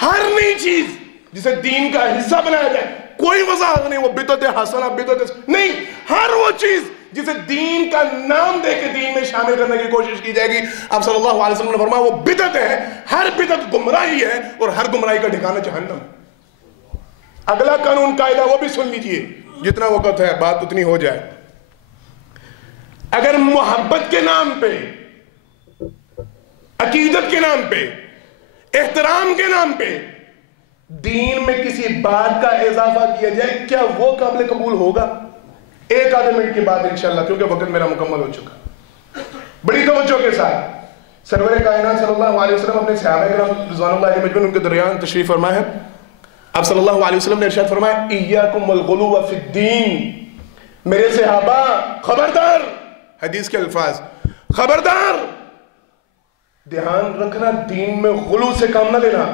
ہر نئی چیز جسے دین کا حصہ بنایا جائے، کوئی وضاحت نہیں وہ بدعت حسنہ بدعت نہیں، ہر وہ چیز جسے دین کا نام دے کے دین میں شامل کرنے کی کوشش کی جائے گی، آپ صلی اللہ علیہ وسلم نے فرمایا وہ بدعت ہے، ہر بدعت گمراہی ہے اور ہر گمراہی کا ٹھکانہ جہنم۔ اگلا قانون قاعدہ وہ بھی سن لیجئے، جتنا وقت ہے بات اتنی ہو جائے۔ اگر محبت کے نام پہ، عقیدت کے نام پہ، احترام کے نام پہ دین میں کسی بات کا اضافہ کیا جائے، کیا وہ قابل قبول ہوگا؟ ایک آدھے منٹ کی بات انشاءاللہ، کیونکہ وقت میرا مکمل ہو چکا۔ بڑی توجہ کے ساتھ سرور کائنات صلی اللہ علیہ وسلم اپنے صحابہ کرام رضوان اللہ علیہ مجمعین ان کے درمیان تشریف فرما ہے، آپ صلی اللہ علیہ وسلم نے ارشاد فرمایا ایاکم والغلو فی الدین، میرے صحابہ خبردار، حدیث کے الفاظ خبردار، دھیان رکھنا دین میں غلو سے کام نہ لینا،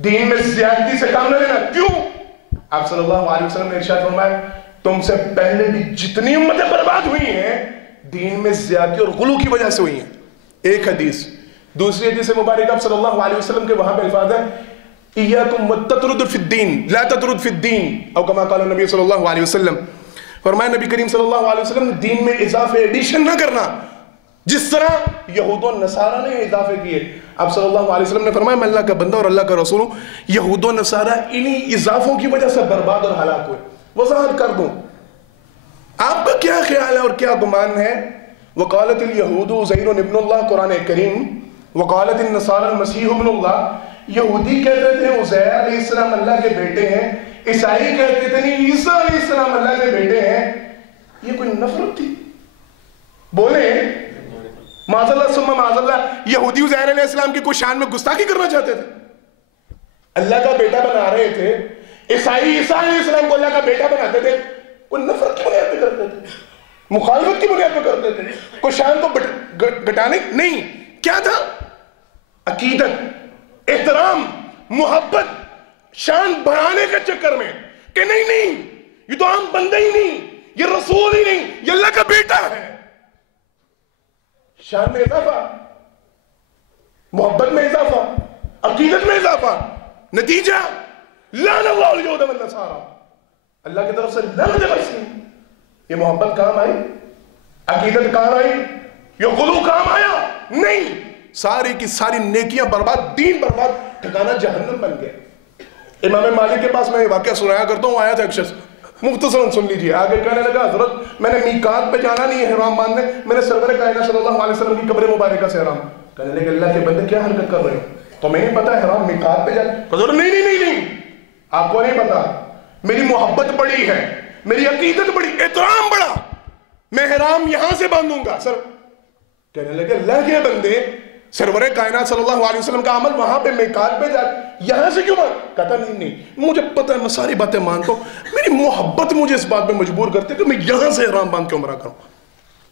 دین میں زیادتی سے کام نہ لینا۔ کیوں؟ آپ صلی اللہ علیہ وسلم نے ارشاد فرمایا تم سے پہلے بھی جتنی امتیں برباد ہوئی ہیں دین میں زیادتی اور غلو کی وجہ سے ہوئی ہیں۔ ایک حدیث، دوسری حدیث مبارکہ آپ صلی اللہ علیہ وسلم کے وہاں پہ الفاظ ہے ایاکم والتطرد فی الدین لا تطرد فی الدین، او کما قال نبی صلی اللہ علیہ وسلم، فرمایا نبی کریم صلی اللہ علیہ وسلم دین میں اضافے ایڈیشن نہ کرنا، جس طرح یہود و نصارہ نے اضافے کیے۔ آپ صلی اللہ علیہ وسلم نے فرمایا میں اللہ کا بندہ اور اللہ کا رسول ہوں، یہود و نصارہ انہی اضافوں کی وجہ سے برباد اور ہلاک ہوئے۔ وضاحت کر دوں، آپ کا کیا خیال ہے اور کیا گمان ہے؟ وقالت الیہود عزیر ابن اللہ، قرآن کریم، وقالت النصارى المسیح ابن اللہ، یہودی کہتے تھے عزیر علیہ السلام اللہ کے بیٹے ہیں، عیسائی کہتے تھے نہیں عیسیٰ علیہ السلام اللہ کے بیٹے ہیں۔ یہ کوئی نفرت تھی؟ بولیں معاذ اللہ ثم معاذ اللہ، یہودی عزیر علیہ السلام کی کوئی شان میں گستاخی کرنا چاہتے تھے، اللہ کا بیٹا بنا رہے تھے، عیسائی عیسیٰ علیہ السلام کو اللہ کا بیٹا بناتے تھے، کوئی نفرت کی بنیاد پہ کرتے تھے؟ مخالفت کی بنیاد پہ کرتے تھے. کوئی شان تو گھٹانے نہیں، کیا تھا؟ عقیدت، احترام، محبت، شان بڑھانے کے چکر میں کہ نہیں یہ تو عام بندہ ہی نہیں، یہ رسول ہی نہیں، یہ اللہ کا بیٹا ہے. شان میں اضافہ، محبت میں اضافہ، عقیدت میں اضافہ. نتیجہ لعن اللہ الیہود والنصارى، اللہ کی طرف سے لعنت برسی. یہ محبت کام آئی؟ عقیدت کام آئی؟ یہ خضوع کام آیا؟ نہیں. ساری کی ساری نیکیاں برباد، دین برباد، ٹھکانہ جہنم بن گیا. امام مالک کے پاس میں یہ واقعہ سنایا کرتا ہوں. آیا تھا ایک شخص، مختصراً سن لیجئے. آگے کہنے لگا حضرت میں نے میقات پہ جانا نہیں ہے احرام باندھنے، میں نے سرور کائنات صلی اللہ علیہ وسلم کی قبر مبارکہ سے احرام. کہنے لگے اللہ کے بندے کیا حرکت کر رہے ہو؟ تو میں نہیں پتا احرام میقات پہ جانا. حضرت نہیں آپ کو نہیں پتا، میری محبت بڑی ہے، میری عقیدت بڑی، احترام بڑا، میں احرام یہاں سے باندھوں گا. سر کہنے لگے اللہ کے بندے سرور کائنات صلی اللہ علیہ وسلم کا عمل وہاں پہ میقات پہ جا، یہاں سے کیوں باندھ؟ کہتا نہیں مجھے پتہ ہے، میں ساری باتیں مانتا ہوں، میری محبت مجھے اس بات پہ مجبور کرتے کہ میں یہاں سے احرام باندھ کے عمرہ کروں.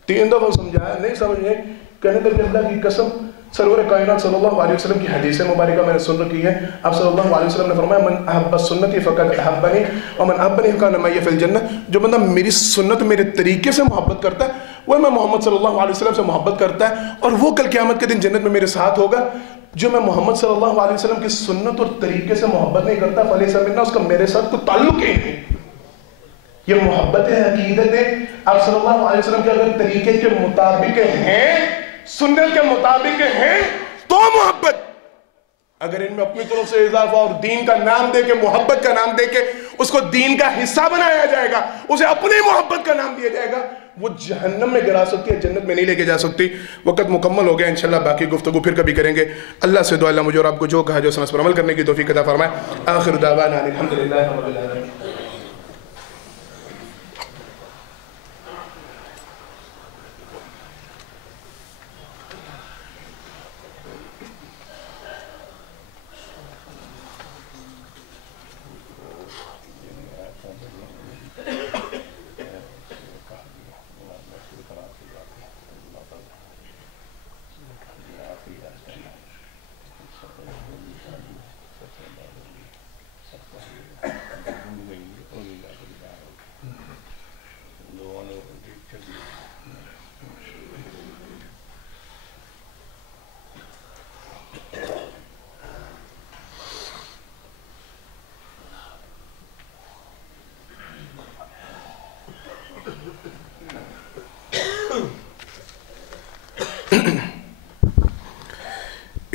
3 دفعہ سمجھایا، نہیں سمجھے. کہنے لگے اللہ کی قسم سرور کائنات صلی اللہ علیہ وسلم کی حدیث مبارکہ میں نے سن رکھی ہے. آپ صلی اللہ علیہ وسلم نے فرمایا من احب سنتی فقد احبنی ومن احبنی کان معی فی الجنہ. جو بندہ میری سنت، میرے طریقے سے محبت کرتا ہے، وہ میں محمد صلی اللہ علیہ وسلم سے محبت کرتا ہے، اور وہ کل قیامت کے دن جنت میں میرے ساتھ ہوگا. جو میں محمد صلی اللہ علیہ وسلم کی سنت اور طریقے سے محبت نہیں کرتا فلیس منا، اس کا میرے ساتھ کوئی تعلق ہی نہیں. یہ محبت ہے، عقیدت ہے. آپ صلی اللہ علیہ وسلم کے اگر طریقے کے مطابق ہیں، سنت کے مطابق ہیں تو محبت. اگر ان میں اپنی طرف سے اضافہ اور دین کا نام دے کے، محبت کا نام دے کے اس کو دین کا حصہ بنایا جائے گا، اسے اپنی محبت کا نام دیا جائے گا، وہ جہنم میں گرا سکتی ہے، جنت میں نہیں لے کے جا سکتی. وقت مکمل ہو گیا، انشاءاللہ باقی گفتگو پھر کبھی کریں گے. اللہ سے دعا اللہ مجھے اور آپ کو جو کہا جو سمجھ پر عمل کرنے کی توفیق عطا فرمائے. آخر دعوانا الحمدللہ رب العالمین.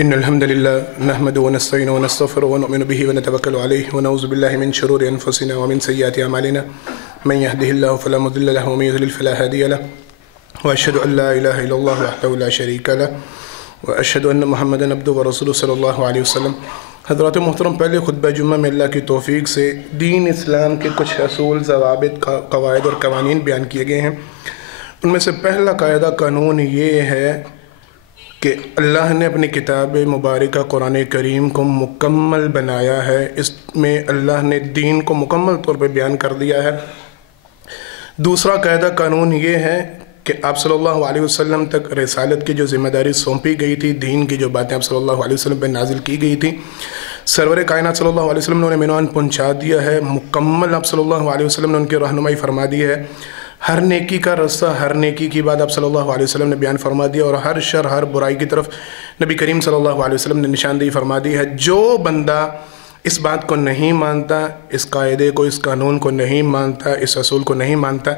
إن الحمد لله نحمده ونستعينه ونستغفره ونؤمن به ونتوكل عليه ونعوذ بالله من شرور أنفسنا ومن سيئات أعمالنا من يهده الله فلا مضل له ومن يضلل فلا هادي له وأشهد أن لا إله إلا الله وحده لا شريك له وأشهد أن محمدا عبده ورسوله صلی اللہ علیہ وسلم. حضرات محترم، پہلے خطبہ جمعہ میں اللہ کی توفیق سے دین اسلام کے کچھ اصول، ضوابط، قواعد اور قوانین بیان کیے گئے ہیں. ان میں سے پہلا قاعدہ قانون یہ ہے کہ اللہ نے اپنی کتاب مبارکہ قرآن کریم کو مکمل بنایا ہے. اس میں اللہ نے دین کو مکمل طور پہ بیان کر دیا ہے. دوسرا قاعدہ قانون یہ ہے کہ آپ صلی اللہ علیہ وسلم تک رسالت کی جو ذمہ داری سونپی گئی تھی، دین کی جو باتیں آپ صلی اللہ علیہ وسلم پہ نازل کی گئی تھی، سرور کائنات صلی اللہ علیہ وسلم نے انہیں عنوان پہنچا دیا ہے. مکمل آپ صلی اللہ علیہ وسلم نے ان کی رہنمائی فرما دی ہے. ہر نیکی کا رستہ، ہر نیکی کی بات آپ صلی اللہ علیہ وسلم نے بیان فرما دیا، اور ہر شر، ہر برائی کی طرف نبی کریم صلی اللہ علیہ وسلم نے نشاندہی فرما دی ہے. جو بندہ اس بات کو نہیں مانتا، اس قاعدے کو، اس قانون کو نہیں مانتا، اس اصول کو نہیں مانتا،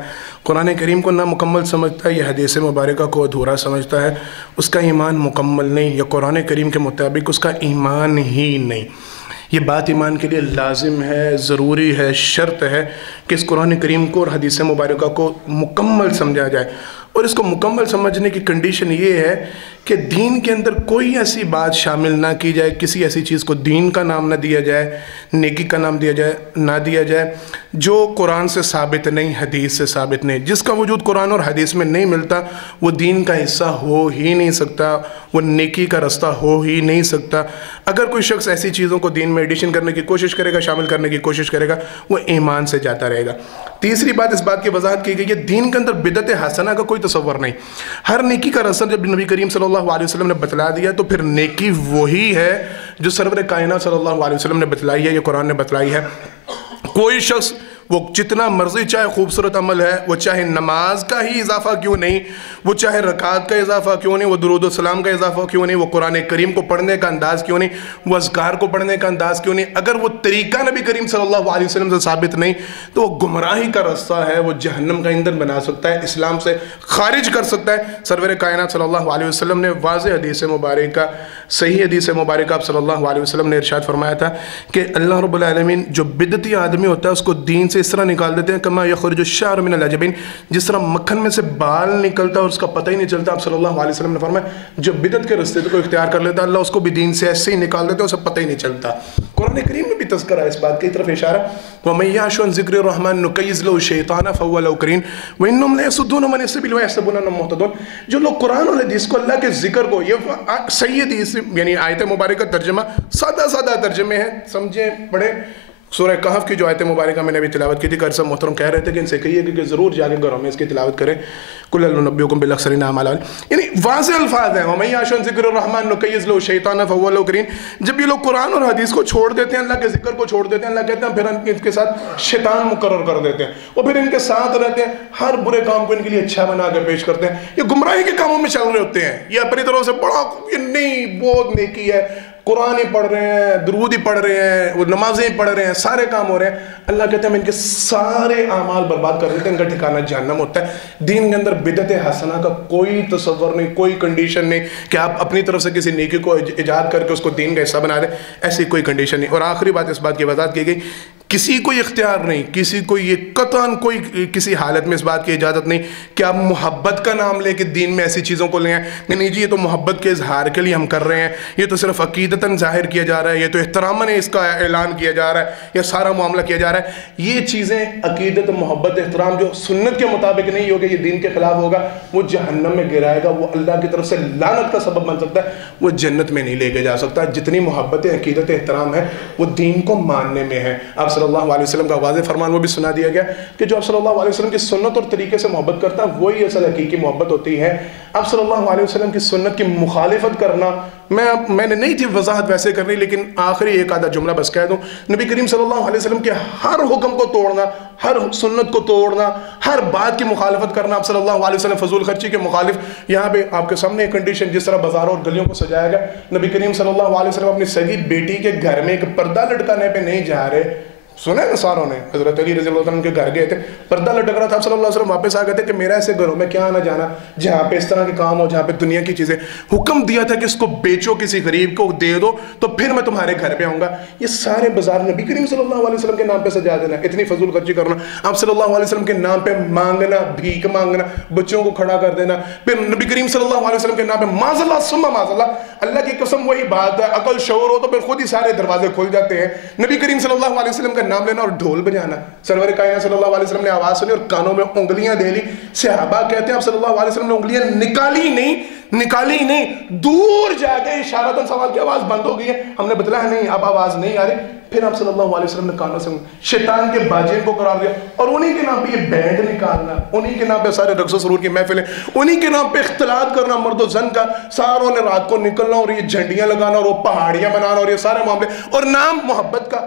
قرآن کریم کو نہ مکمل سمجھتا ہے، یہ حدیث مبارکہ کو ادھورا سمجھتا ہے، اس کا ایمان مکمل نہیں، یا قرآن کریم کے مطابق اس کا ایمان ہی نہیں. یہ بات ایمان کے لیے لازم ہے، ضروری ہے، شرط ہے کہ اس قرآن کریم کو اور حدیث مبارکہ کو مکمل سمجھا جائے. اور اس کو مکمل سمجھنے کی کنڈیشن یہ ہے کہ دین کے اندر کوئی ایسی بات شامل نہ کی جائے، کسی ایسی چیز کو دین کا نام نہ دیا جائے، نیکی کا نام نہ دیا جائے جو قرآن سے ثابت نہیں، حدیث سے ثابت نہیں۔ جس کا وجود قرآن اور حدیث میں نہیں ملتا وہ دین کا حصہ ہو ہی نہیں سکتا، وہ نیکی کا رستہ ہو ہی نہیں سکتا۔ اگر کوئی شخص ایسی چیزوں کو دین میں ایڈیشن کرنے کی کوشش کرے گا، شامل کرنے کی کوشش کرے گا، وہ ایمان سے جاتا رہے گا۔ تیسری بات اس بات کی وضاحت کی گئی ہے، دین کے اندر بدعت حسنہ کا کوئی تصور نہیں۔ ہر نیکی کا رستہ جب نبی کریم صلی اللہ علیہ وسلم نے بتلا دیا تو پھر نیکی وہی ہے جو سرور کائنات صلی اللہ علیہ وسلم نے بتلائی ہے، یہ قرآن نے بتلائی ہے۔ کوئی شخص وہ جتنا مرضی چاہے خوبصورت عمل ہے، وہ چاہے نماز کا ہی اضافہ کیوں نہیں، وہ چاہے رکعات کا اضافہ کیوں نہیں، وہ درود و سلام کا اضافہ کیوں نہیں، وہ قرآن کریم کو پڑھنے کا انداز کیوں نہیں، وہ اذکار کو پڑھنے کا انداز کیوں نہیں، اگر وہ طریقہ نبی کریم صلی اللہ علیہ وسلم سے ثابت نہیں تو وہ گمراہی کا رستہ ہے، وہ جہنم کا ایندھن بنا سکتا ہے، اسلام سے خارج کر سکتا ہے۔ سرور کائنات صلی اللہ علیہ وسلم نے واضح حدیث مبارکہ، صحیح حدیث مبارکہ آپ صلی اللہ علیہ وسلم نے ارشاد فرمایا تھا کہ اللہ رب العالمین جو بدعتی آدمی ہوتا ہے اس کو دین سے اس طرح نکال دیتے ہیں کما یخرج الشعر من العجبین، جس طرح مکھن میں سے بال نکلتا ہے اور اس کا پتہ ہی نہیں چلتا۔ آپ صلی اللہ علیہ وسلم نے فرمایا جو بدعت کے رستے کو اختیار کر لیتا ہے اللہ اس کو بھی دین سے ایسے ہی نکال دیتے ہیں، اسے پتہ ہی نہیں چلتا۔ قرآن کریم میں بھی تذکرہ ہے اس بات کی طرف اشارہ، وَمَن يَعْشُ عَن ذِكْرِ الرَّحْمَنِ نُقَيِّضْ لَهُ الشَّيْطَانَ فَهُوَ لَهُ قَرِينٌ وَإِنَّهُمْ لَيَصُدُّونَ عَنِ السَّبِيلِ وَيَحْسَبُونَ أَنَّهُمْ مُهْتَدُونَ۔ جو لوگ قرآن اور حدیث کو، اللہ کے ذکر کو، یہ صحیح حدیث یعنی آیت مبارکہ ترجمہ سادہ ترجمے ہیں، سمجھیں پڑھیں۔ سورہ کہف کی جو آیت مبارکہ میں نے بھی تلاوت کی تھی، کہ سب محترم کہہ رہے تھے کہ ان سے کہیے کہ ضرور جا کے گھروں میں اس کی تلاوت کریں۔ قُلْ هَلْ نُنَبِّئُكُم بِالْأَخْسَرِينَ أَعْمَالًا، یعنی واضح الفاظ ہیں، وَمَن يَعْشُ عَن ذِكْرِ الرَّحْمَنِ نُقَيِّضْ لَهُ الشَّيْطَانَ فَهُوَ لَهُ قَرِينٌ۔ جب یہ لوگ قرآن اور حدیث کو چھوڑ دیتے ہیں، اللہ کے ذکر کو چھوڑ دیتے ہیں، اللہ کہتے ہیں پھر ان کے ساتھ شیطان مقرر کر دیتے ہیں، وہ پھر ان کے ساتھ رہتے ہیں، ہر برے کام کو ان کے لیے اچھا بنا کے پیش کرتے ہیں۔ یہ گمراہی کے کاموں میں چل رہے ہوتے ہیں، یہ اپنی طرف سے بڑا یہ نہیں بہت نیکی ہے، قرآن ہی پڑھ رہے ہیں، درود ہی پڑھ رہے ہیں، وہ نمازیں ہی پڑھ رہے ہیں، سارے کام ہو رہے ہیں۔ اللہ کہتے ہیں ہم ان کے سارے اعمال برباد کر دیتے ہیں، ان کا ٹھکانہ جہنم ہوتا ہے۔ دین کے اندر بدعت حسنہ کا کوئی تصور نہیں، کوئی کنڈیشن نہیں کہ آپ اپنی طرف سے کسی نیکی کو ایجاد کر کے اس کو دین کا حصہ بنا دیں، ایسی کوئی کنڈیشن نہیں۔ اور آخری بات اس بات کی وضاحت کی گئی، کسی کو اختیار نہیں، کسی کو یہ قطعاً کوئی کسی حالت میں اس بات کی اجازت نہیں کہ آپ محبت کا نام لے کے دین میں ایسی چیزوں کو لیں آئیں کہ نہیں جی یہ تو محبت کے اظہار کے لیے ہم کر رہے ہیں، یہ تو صرف عقیدتاً ظاہر کیا جا رہا ہے، یہ تو احتراماً اس کا اعلان کیا جا رہا ہے، یہ سارا معاملہ کیا جا رہا ہے۔ یہ چیزیں عقیدت، محبت، احترام جو سنت کے مطابق نہیں ہوگا، یہ دین کے خلاف ہوگا، وہ جہنم میں گرائے گا، وہ اللہ کی طرف سے لعنت کا سبب بن سکتا ہے، وہ جنت میں نہیں لے کے جا سکتا۔ جتنی محبت، عقیدت، احترام ہے وہ دین کو ماننے میں ہے۔ آپ صلی اللہ علیہ وسلم کا واضح فرمان وہ بھی سنا دیا گیا کہ جو آپ صلی اللہ علیہ وسلم کی سنت اور طریقے سے محبت کرتا ہے وہی اصل حقیقی محبت ہوتی ہے۔ آپ صلی اللہ علیہ وسلم کی سنت کی مخالفت کرنا، میں نے نہیں تھی وضاحت ویسے کرنی، لیکن آخری ایک آدھا جملہ بس کہہ دوں، نبی کریم صلی اللہ علیہ وسلم کے ہر حکم کو توڑنا، ہر سنت کو توڑنا، ہر بات کی مخالفت کرنا، آپ صلی اللہ علیہ وسلم فضول خرچی کے مخالف۔ یہاں پہ آپ کے سامنے ایک کنڈیشن، جس طرح بازاروں اور گلیوں کو سجایا گیا، نبی کریم صلی اللہ علیہ وسلم اپنی سگی بیٹی کے گھر میں ایک پردہ لٹکانے پہ نہیں جا رہے۔ سنا ہے نصاروں نے، حضرت علی رضی اللہ عنہ کے گھر گئے تھے، پردہ لٹک رہا تھا، صلی اللہ علیہ وسلم واپس آ گئے تھے کہ میرا ایسے گھروں میں کیا آنا جانا جہاں پہ اس طرح کے کام ہو، جہاں پہ دنیا کی چیزیں۔ حکم دیا تھا کہ اس کو بیچو، کسی غریب کو دے دو تو پھر میں تمہارے گھر پہ آؤں گا۔ یہ سارے بازار نبی کریم صلی اللہ علیہ وسلم کے نام پہ سجا دینا، اتنی فضول خرچی کرنا، آپ صلی اللہ علیہ وسلم کے نام پہ مانگنا، بھیک مانگنا، بچوں کو کھڑا کر دینا، پھر نبی کریم صلی اللہ علیہ وسلم کے نام پہ معاذ اللہ ثم معاذ اللہ کی قسم وہی بات ہے، عقل شعور ہو تو پھر خود ہی سارے دروازے کھل جاتے ہیں۔ نبی کریم صلی اللہ علیہ وسلم کا نام لینا اور ڈھول بجانا، سرور کائنات صلی اللہ علیہ وسلم نے آواز سنی اور کانوں میں انگلیاں دے لی، صحابہ کہتے ہیں آپ صلی اللہ علیہ وسلم نے انگلیاں نکالی نہیں، دور جا کے اشارتاً سوال کی آواز بند ہو گئی ہے، ہم نے بتلایا نہیں اب آواز نہیں آ رہی، پھر آپ صلی اللہ علیہ وسلم نے کانوں سے شیطان کے باجے کو قرار دیا، اور انہی کے نام پہ یہ بینڈ نکالنا، انہی کے نام پہ سارے رقص و سرور کی محفلیں، انہی کے نام پہ اختلاط کرنا مرد و زن کا، ساروں نے رات کو نکلنا اور یہ جھنڈیاں لگانا اور وہ پہاڑیاں بنانا اور یہ سارے معاملے، اور نام محبت کا۔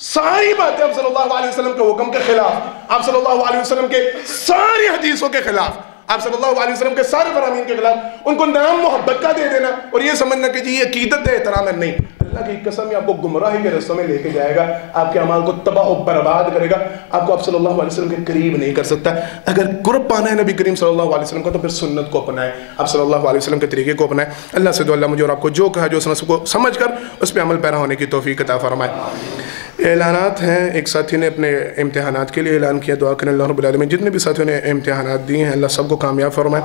ساری باتیں آپ صلی اللہ علیہ وسلم کے حکم کے خلاف، آپ صلی اللہ علیہ وسلم کے ساری حدیثوں کے خلاف، آپ صلی اللہ علیہ وسلم کے سارے فرامین کے خلاف، ان کو نام محبت کا دے دینا اور یہ سمجھنا کہ جی یہ عقیدت ہے، احترام ہے، نہیں، اللہ کی قسم یہ آپ کو گمراہی کے رستوں میں لے کے جائے گا، آپ کے اعمال کو تباہ و برباد کرے گا، آپ کو آپ صلی اللہ علیہ وسلم کے قریب نہیں کر سکتا۔ اگر قرب پانا ہے نبی کریم صلی اللہ علیہ وسلم کو تو پھر سنت کو اپنائیں، آپ صلی اللہ علیہ وسلم کے طریقے کو اپنائیں۔ اللہ سے دعا اللہ مجھے اور آپ کو جو کہا جو سمجھ کر اس پہ عمل پیرا ہونے کی توفیق عطا فرمائے۔ اعلانات ہیں. ایک ساتھی نے اپنے امتحانات کے لیے اعلان کیا. دعا کریں اللہ رب العالمین جتنے بھی ساتھیوں نے امتحانات دیے ہیں اللہ سب کو کامیاب فرمائے.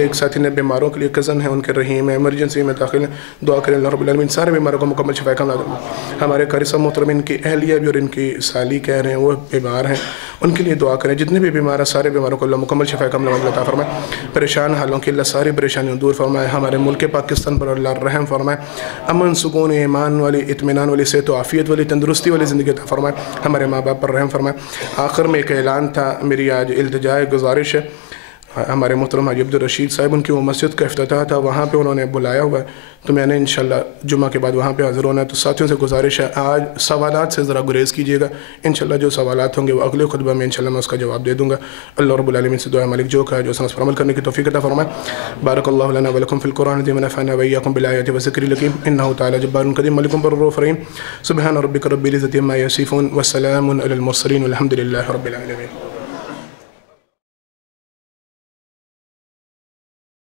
ایک ساتھی نے بیماروں کے لیے کزن ہیں ان کے رحیم ہے ایمرجنسی میں داخل ہیں. دعا کریں اللہ رب العالمین سارے بیماروں کو مکمل شفا کاملہ عطا فرمائے. ہمارے قاری صاحب محترم ان کی اہلیہ بھی اور ان کی سالی کہہ رہے ہیں وہ بیمار ہیں ان کے لیے دعا کریں. جتنے بھی بیمار ہیں سارے بیماروں کو اللہ مکمل شفا کاملہ عطا فرمائے. پریشان حالوں کی اللہ ساری پریشانیوں دور فرمائے. ہمارے ملک پاکستان پر اللہ رحم فرمائے. امن سکون ایمان والی اطمینان والی صحت و عافیت والی تندرستی والی زندگی عطا فرمائے. ہمارے ماں باپ پر رحم فرمائے. آخر میں ایک اعلان تھا. میری آج التجا گزارش ہے. ہمارے محترم حاجی عبدالرشید صاحب ان کی وہ مسجد کا افتتاح تھا وہاں پہ انہوں نے بلایا ہوا ہے تو میں نے انشاءاللہ جمعہ کے بعد وہاں پہ حاضر ہونا ہے. تو ساتھیوں سے گزارش ہے آج سوالات سے ذرا گریز کیجیے گا. انشاءاللہ جو سوالات ہوں گے وہ اگلے خطبہ میں انشاءاللہ میں اس کا جواب دے دوں گا. اللہ رب العالمین سے دعا مالک جو کہا جو سنس پر عمل کرنے کی توفیق عطا فرمائے. بارک اللہ لنا ولکم فی القرآن العظیم ونفعنا وإیاکم بالآیات والذکر الحکیم انہ تعالی جبار قدیم ملک بر رؤوف رحیم. سبحان ربک رب العزة عما یصفون وسلام علی المرسلین والحمد للہ رب العالمین.